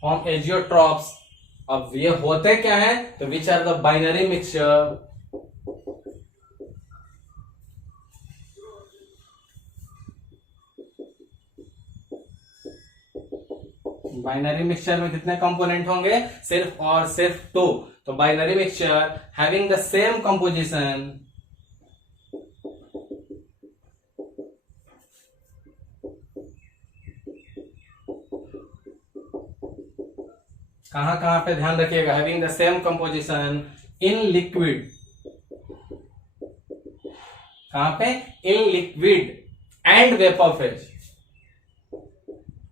Form azeotropes. अब ये होते क्या है, तो which are the binary mixture. Binary mixture में कितने कंपोनेंट होंगे, सिर्फ और सिर्फ 2। तो binary mixture having the same composition, कहां कहां पे ध्यान रखिएगा, having the same composition in liquid. कहां पे, in liquid and vapour phase,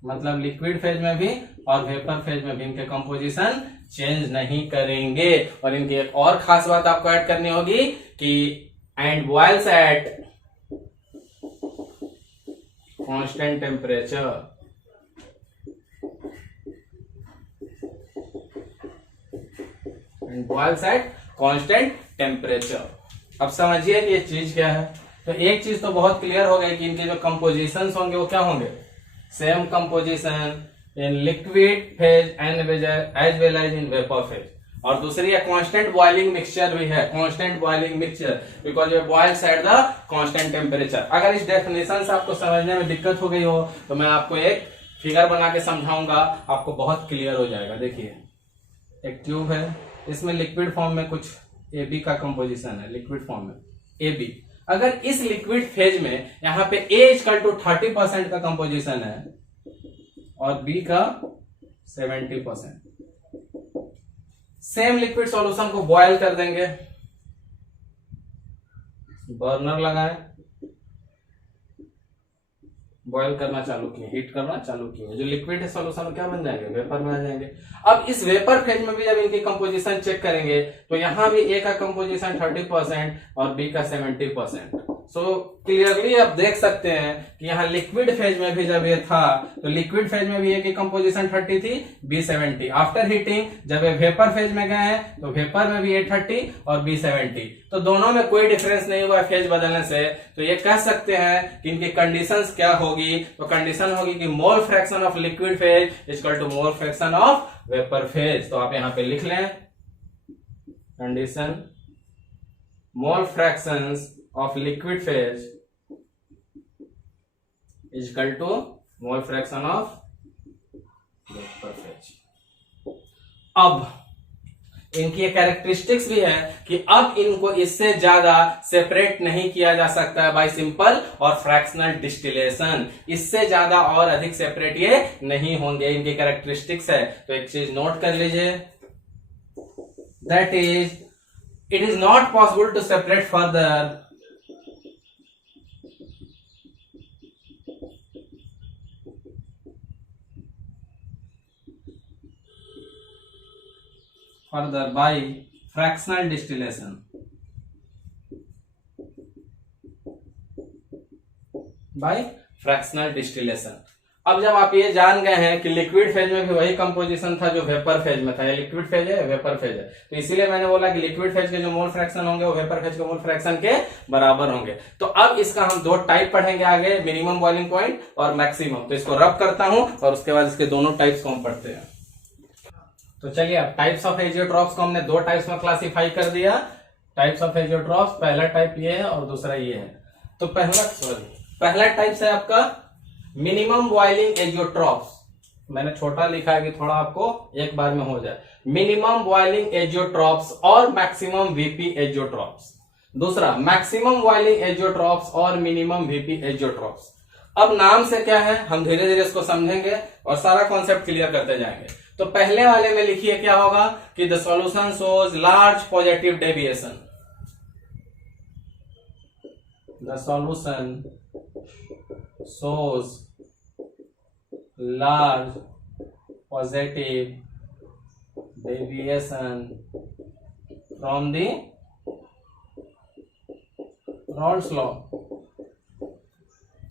मतलब लिक्विड फेज में भी और वेपर फेज में भी इनके कंपोजिशन चेंज नहीं करेंगे। और इनकी एक और खास बात आपको ऐड करनी होगी कि and boils at constant temperature. And boils at constant temperature. अब समझिए कि ये चीज क्या है। तो एक चीज तो बहुत क्लियर हो गई कि इनके जो कंपोजिशंस होंगे वो क्या होंगे, same composition in liquid phase and as well as in vapour phase. और दूसरी है कांस्टेंट बॉइलिंग मिक्सचर भी है, कांस्टेंट बॉइलिंग मिक्सचर, बिकॉज ये boils at the constant temperature. अगर इस डेफिनेशन से आपको समझने में दिक्कत हो गई हो तो मैं आपको एक फिगर बना के समझाऊंगा, आपको बहुत क्लियर हो जाएगा। देखिए एक ट्यूब है, इसमें लिक्विड फॉर्म में कुछ AB का कंपोजिशन है, लिक्विड फॉर्म में AB। अगर इस लिक्विड फेज में यहाँ पे A इक्वल टू 30% का कंपोजिशन है और B का 70%, सेम लिक्विड सॉल्यूशन को बॉयल कर देंगे, बर्नर लगाएं, बॉयल करना चालू किए, हीट करना चालू किए, जो लिक्विड है सॉल्यूशन क्या बन जाएंगे, वेपर में आ जाएंगे। अब इस वेपर फेज में भी जब इनकी कंपोजिशन चेक करेंगे तो यहां भी A का कंपोजिशन 30% और B का 70%। सो क्लियरली आप देख सकते हैं कि यहाँ लिक्विड फेज में भी जब ये था तो लिक्विड फेज में भी ये की कंपोजिशन 30 थी B70। आफ्टर हीटिंग जब ये वेपर फेज में गए हैं तो वेपर में भी A30 और B70, तो दोनों में कोई डिफरेंस नहीं हुआ फेज बदलने से। तो ये कह सकते हैं कि इनकी कंडीशंस क्या होगी, तो कंडीशन होगी कि mole fraction of liquid phase equal to mole fraction of vapour phase. तो आप यहाँ पे लिख लें condition mole fractions of liquid phase is equal to mole fraction of vapor phase। अब इनकी एक कैरेक्टरिस्टिक्स भी है कि अब इनको इससे ज्यादा सेपरेट नहीं किया जा सकता है बाय सिंपल और फ्रैक्शनल डिस्टिलेशन। इससे ज्यादा और अधिक सेपरेट ये नहीं होंगे, इनकी कैरेक्टरिस्टिक्स है। तो एक चीज नोट कर लीजिए, that is it is not possible to separate further by fractional distillation। By fractional distillation. अब जब आप ये जान गए हैं कि लिक्विड फेज में भी वही कंपोजिशन था जो वेपर फेज में था, ये लिक्विड फेज है वेपर फेज है, तो इसीलिए मैंने बोला कि लिक्विड फेज के जो मोल फ्रैक्शन होंगे वो वेपर फेज के मोल फ्रैक्शन के बराबर होंगे। तो अब इसका हम दो टाइप पढ़ेंगे आगे, मिनिमम बॉइलिंग पॉइंट और मैक्सिमम। तो इसको रब करता हूं और उसके बाद इसके दोनों टाइप्स को हम पढ़ते हैं। तो चलिए अब टाइप्स ऑफ एजियोट्रॉप्स को हमने दो टाइप्स में क्लासिफाई कर दिया। टाइप्स ऑफ एजियोट्रॉप्स, पहला टाइप ये है और दूसरा ये है। तो पहला टाइप है आपका मिनिमम बॉइलिंग एजियोट्रॉप्स। मैंने छोटा लिखा है कि थोड़ा आपको एक बार में हो जाए। मिनिमम बॉइलिंग एजियोट्रॉप्स और मैक्सिमम वीपी एजियोट्रॉप्स। दूसरा मैक्सिमम बॉइलिंग एजियोट्रॉप्स और मिनिमम वीपी एजियोट्रॉप्स। अब नाम से क्या है हम धीरे धीरे इसको समझेंगे और सारा कॉन्सेप्ट क्लियर करते जाएंगे। तो पहले वाले में लिखिए क्या होगा कि the solution shows large positive deviation. The solution shows large positive deviation from the Rawls law.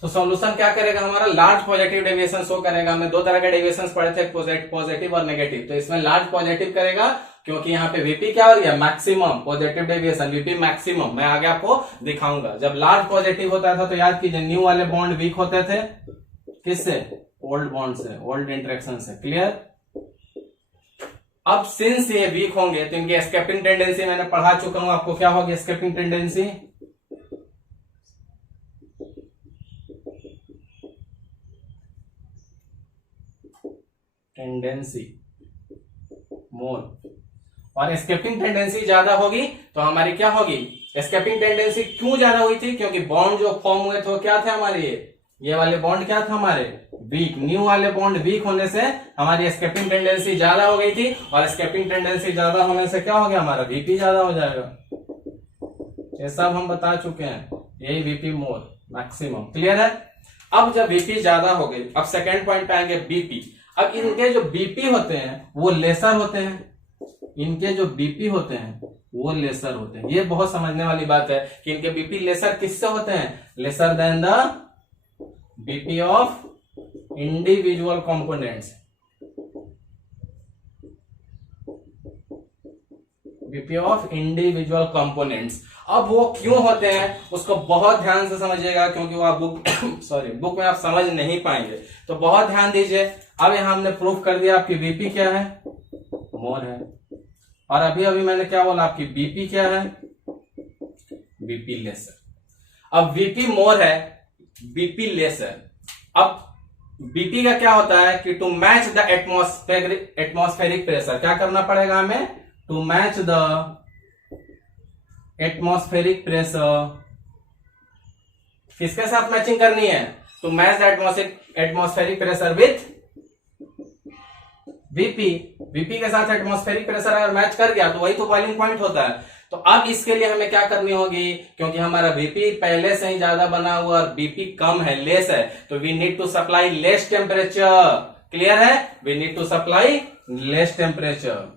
तो सॉल्यूशन क्या करेगा हमारा, लार्ज पॉजिटिव डेविएशन शो करेगा। हमने दो तरह के डेविएशन पढ़े थे, पॉजिटिव और नेगेटिव। तो इसमें लार्ज पॉजिटिव करेगा क्योंकि यहाँ पे वीपी क्या हो गया, maximum positive deviation, VP maximum. मैं आगे आपको दिखाऊंगा। जब लार्ज पॉजिटिव होता था तो याद कीजिए न्यू वाले बॉन्ड वीक होते थे किससे, ओल्ड बॉन्ड से, ओल्ड इंटरेक्शन से। क्लियर। अब सिंस ये वीक होंगे तो इनकी एस्केपिंग टेंडेंसी मैंने पढ़ा चुका हूं आपको। क्या होगी एस्केपिंग टेंडेंसी, मोल। और एस्केपिंग टेंडेंसी ज्यादा होगी तो हमारी क्या होगी, एस्केपिंग टेंडेंसी क्यों ज्यादा हुई थी, क्योंकि बॉन्ड जो फॉर्म हुए थे वो क्या थे हमारे, ये वाले बॉन्ड क्या था हमारे वीक। न्यू वाले बॉन्ड वीक होने से हमारी एस्केपिंग टेंडेंसी ज्यादा हो गई थी, और एस्केपिंग टेंडेंसी ज्यादा होने से क्या हो गया हमारा वीपी ज्यादा हो जाएगा। ये सब हम बता चुके हैं, यही वीपी मोल मैक्सिमम। क्लियर है। अब जब वीपी ज्यादा हो गई, अब सेकेंड पॉइंट पे आएंगे बीपी। अब इनके जो बीपी होते हैं वो लेसर होते हैं। इनके जो बीपी होते हैं वो लेसर होते हैं। ये बहुत समझने वाली बात है कि इनके बीपी लेसर किससे होते हैं, lesser than the BP of individual components. BP of individual components. अब वो क्यों होते हैं उसको बहुत ध्यान से समझिएगा, क्योंकि वो आप बुक में आप समझ नहीं पाएंगे, तो बहुत ध्यान दीजिए। अब यहां हमने प्रूफ कर दिया आपकी बीपी क्या है, मोल है। और अभी अभी मैंने क्या बोला, आपकी बीपी क्या है, बीपी लेसर। अब बीपी मोल है, बीपी लेसर। अब बीपी का क्या होता है कि to match the atmospheric pressure, क्या करना पड़ेगा हमें, to match the atmospheric pressure. किसके साथ मैचिंग करनी है, to match the atmospheric pressure with VP. VP के साथ एटमॉस्फेरिक प्रेशर अगर मैच कर गया तो वही तो बॉइलिंग पॉइंट होता है। तो अब इसके लिए हमें क्या करनी होगी, क्योंकि हमारा बीपी पहले से ही ज्यादा बना हुआ और बीपी कम है, लेस है, तो we need to supply less temperature. Clear है, we need to supply less temperature.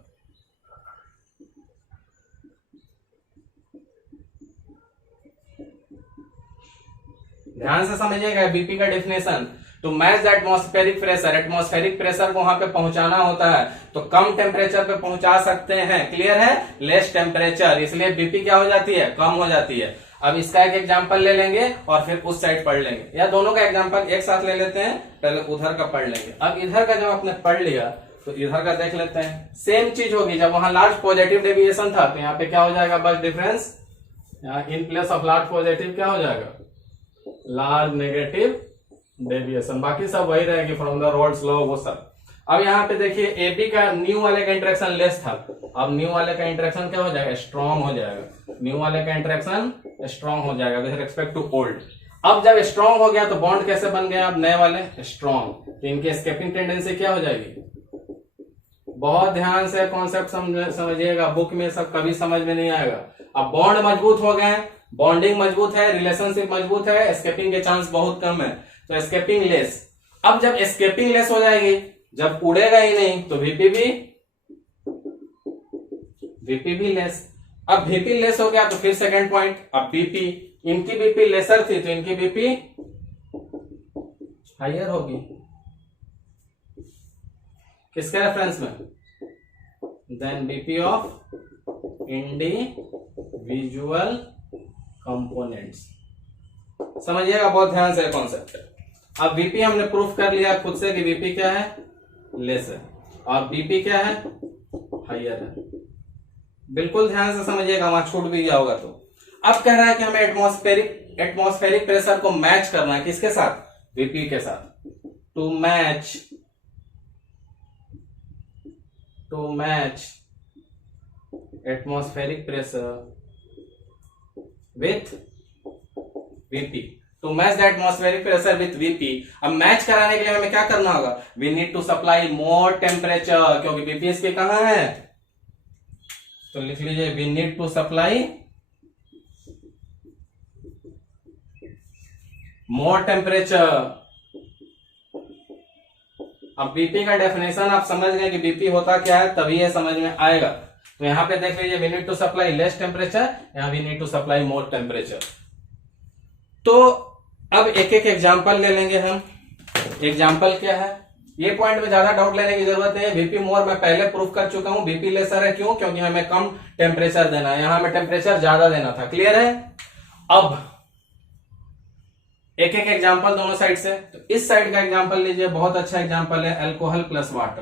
ध्यान से समझिएगा बीपी का definition. To match the atmospheric pressure, atmospheric pressure को वहां पे पहुंचाना होता है तो कम टेम्परेचर पे पहुंचा सकते हैं, क्लियर है, लेस टेम्परेचर, इसलिए बीपी क्या हो जाती है, कम हो जाती है। अब इसका एक एग्जांपल ले लेंगे और फिर उस साइड पढ़ लेंगे, या दोनों का एग्जांपल एक साथ ले लेते हैं, पहले उधर का पढ़ लेंगे। अब इधर का जब आपने पढ़ लिया तो इधर का देख लेते हैं। सेम चीज होगी, जब वहां लार्ज पॉजिटिव डेविएशन था तो यहाँ पे क्या हो जाएगा, बस डिफरेंस, यहाँ in place of large positive क्या हो जाएगा, लार्ज नेगेटिव डेविएशन, बाकी सब वही रहेगी फ्रॉम द रोल्स लॉ वो सब। अब यहाँ पे देखिए एबी का न्यू वाले का इंटरेक्शन लेस था, अब न्यू वाले का इंटरेक्शन क्या हो जाएगा, स्ट्रॉन्ग हो जाएगा, न्यू वाले का इंटरेक्शन स्ट्रॉन्ग हो जाएगा विद रिस्पेक्ट टू ओल्ड। अब जब स्ट्रॉन्ग हो गया तो बॉन्ड कैसे बन गया, अब नए वाले स्ट्रॉन्ग, तो इनकी एस्केपिंग टेंडेंसी क्या हो जाएगी। बहुत ध्यान से कॉन्सेप्ट समझिएगा, बुक में सब कभी समझ में नहीं आएगा। अब बॉन्ड मजबूत हो गए, बॉन्डिंग मजबूत है, रिलेशनशिप मजबूत है, एस्केपिंग के चांस बहुत कम है, तो एस्केपिंग लेस। अब जब एस्केपिंग लेस हो जाएगी, जब उड़ेगा ही नहीं तो वीपी भी लेस। अब वीपी लेस हो गया तो फिर सेकंड पॉइंट, अब बीपी, इनकी बीपी लेसर थी तो इनकी बीपी हायर होगी, किसके रेफरेंस में, then BP of individual components. समझिएगा बहुत ध्यान से कॉन्सेप्ट। अब बीपी हमने प्रूफ कर लिया खुद से कि बीपी क्या है, लेस है, और बीपी क्या है, हायर है। बिल्कुल ध्यान से समझिएगा, वहां छूट भी गया होगा तो। अब कह रहा है कि हमें एटमॉस्फेरिक प्रेशर को मैच करना है, किसके साथ, बीपी के साथ। To match atmospheric pressure with VP, to match the atmospheric pressure with VP. अब मैच कराने के लिए हमें क्या करना होगा, we need to supply more temperature, क्योंकि बीपी इसके कहां है, तो लिख लीजिए we need to supply more temperature. अब बीपी का डेफिनेशन आप समझ गए कि बीपी होता क्या है, तभी ये समझ में आएगा। तो यहां पे देख लीजिए we need to supply less temperature, यहां we need to supply more temperature. तो अब एक एक एग्जांपल ले लेंगे हम। एग्जांपल क्या है, ये पॉइंट में ज्यादा डाउट लेने की जरूरत है, बीपी मोर मैं पहले प्रूफ कर चुका हूं, बीपी लेसर है, क्यों, क्योंकि हमें कम टेम्परेचर देना है, यहां हमें टेम्परेचर ज्यादा देना था, क्लियर है। अब एक एक एग्जांपल दोनों साइड से, तो इस साइड का एग्जांपल लीजिए, बहुत अच्छा एग्जांपल है, अल्कोहल प्लस वाटर।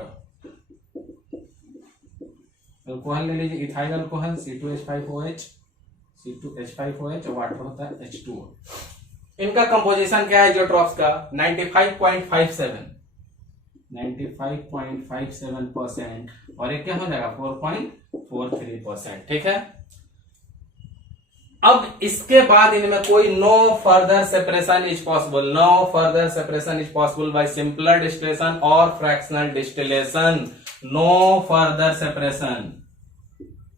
अल्कोहल ले लीजिए, इथाइल अल्कोहल C2H5OH, C2H5OH, और वाटर होता है H2O। इनका कंपोजिशन क्या है जियोट्रॉप्स का, 95.57%, और एक क्या हो जाएगा 4.43%, ठीक है। अब इसके बाद इनमें कोई no further separation is possible, no further separation is possible by simpler distillation और fractional distillation. No further separation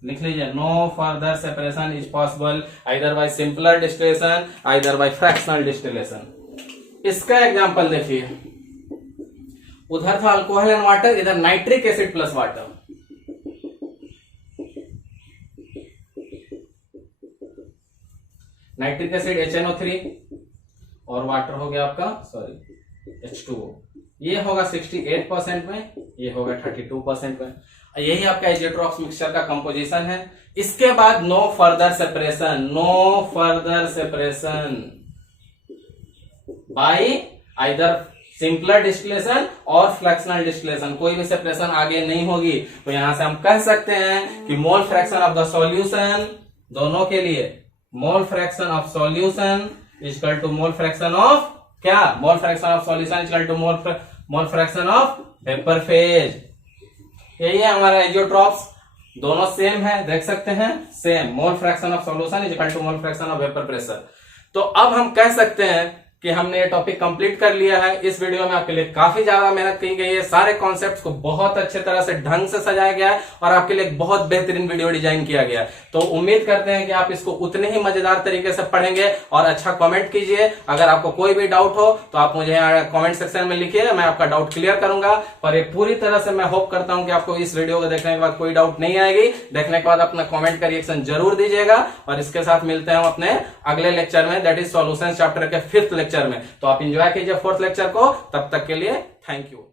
लिख लीजिए, no further separation is possible either by simpler distillation either by fractional distillation. इसका example देखिए, उधर था alcohol and water, इधर nitric acid plus water. Nitric acid HNO3 और water हो गया आपका H2O। ये होगा 68% में, ये होगा 32% में। यही आपका एजियोट्रॉप्स मिक्सचर का कंपोजिशन है। इसके बाद no further separation, no further separation by either simpler distillation और फ्रैक्शनल डिस्टिलेशन, कोई भी सेपरेशन आगे नहीं होगी। तो यहां से हम कह सकते हैं कि mole fraction of the solution, दोनों के लिए mole fraction of solution equal to mole fraction of क्या, mole fraction of solution equal to mole fraction of vapour phase. यही है हमारा एजियोट्रॉप्स, दोनों सेम है, देख सकते हैं same, mole fraction of solution equal to mole fraction of vapour pressure. तो अब हम कह सकते हैं कि हमने ये टॉपिक कंप्लीट कर लिया है। इस वीडियो में आपके लिए काफी ज्यादा मेहनत की गई है, सारे कॉन्सेप्ट्स को बहुत अच्छे तरह से ढंग से सजाया गया है और आपके लिए बहुत बेहतरीन वीडियो डिजाइन किया गया है। तो उम्मीद करते हैं कि आप इसको उतने ही मजेदार तरीके से पढ़ेंगे और अच्छा कमेंट कीजिए। अगर आपको कोई भी डाउट हो तो आप मुझे कमेंट सेक्शन में लिखिए, मैं आपका डाउट क्लियर करूंगा। पर ये पूरी तरह से मैं होप करता हूं कि आपको इस वीडियो को देखने के बाद कोई डाउट नहीं आएगी। देखने के बाद अपना कमेंट का रिएक्शन जरूर दीजिएगा और इसके साथ मिलते हैं हम अपने अगले लेक्चर में, दैट इज सॉल्यूशंस चैप्टर के 5th लेक्चर लेक्चर में। तो आप एंजॉय कीजिए फोर्थ लेक्चर को। तब तक के लिए थैंक यू।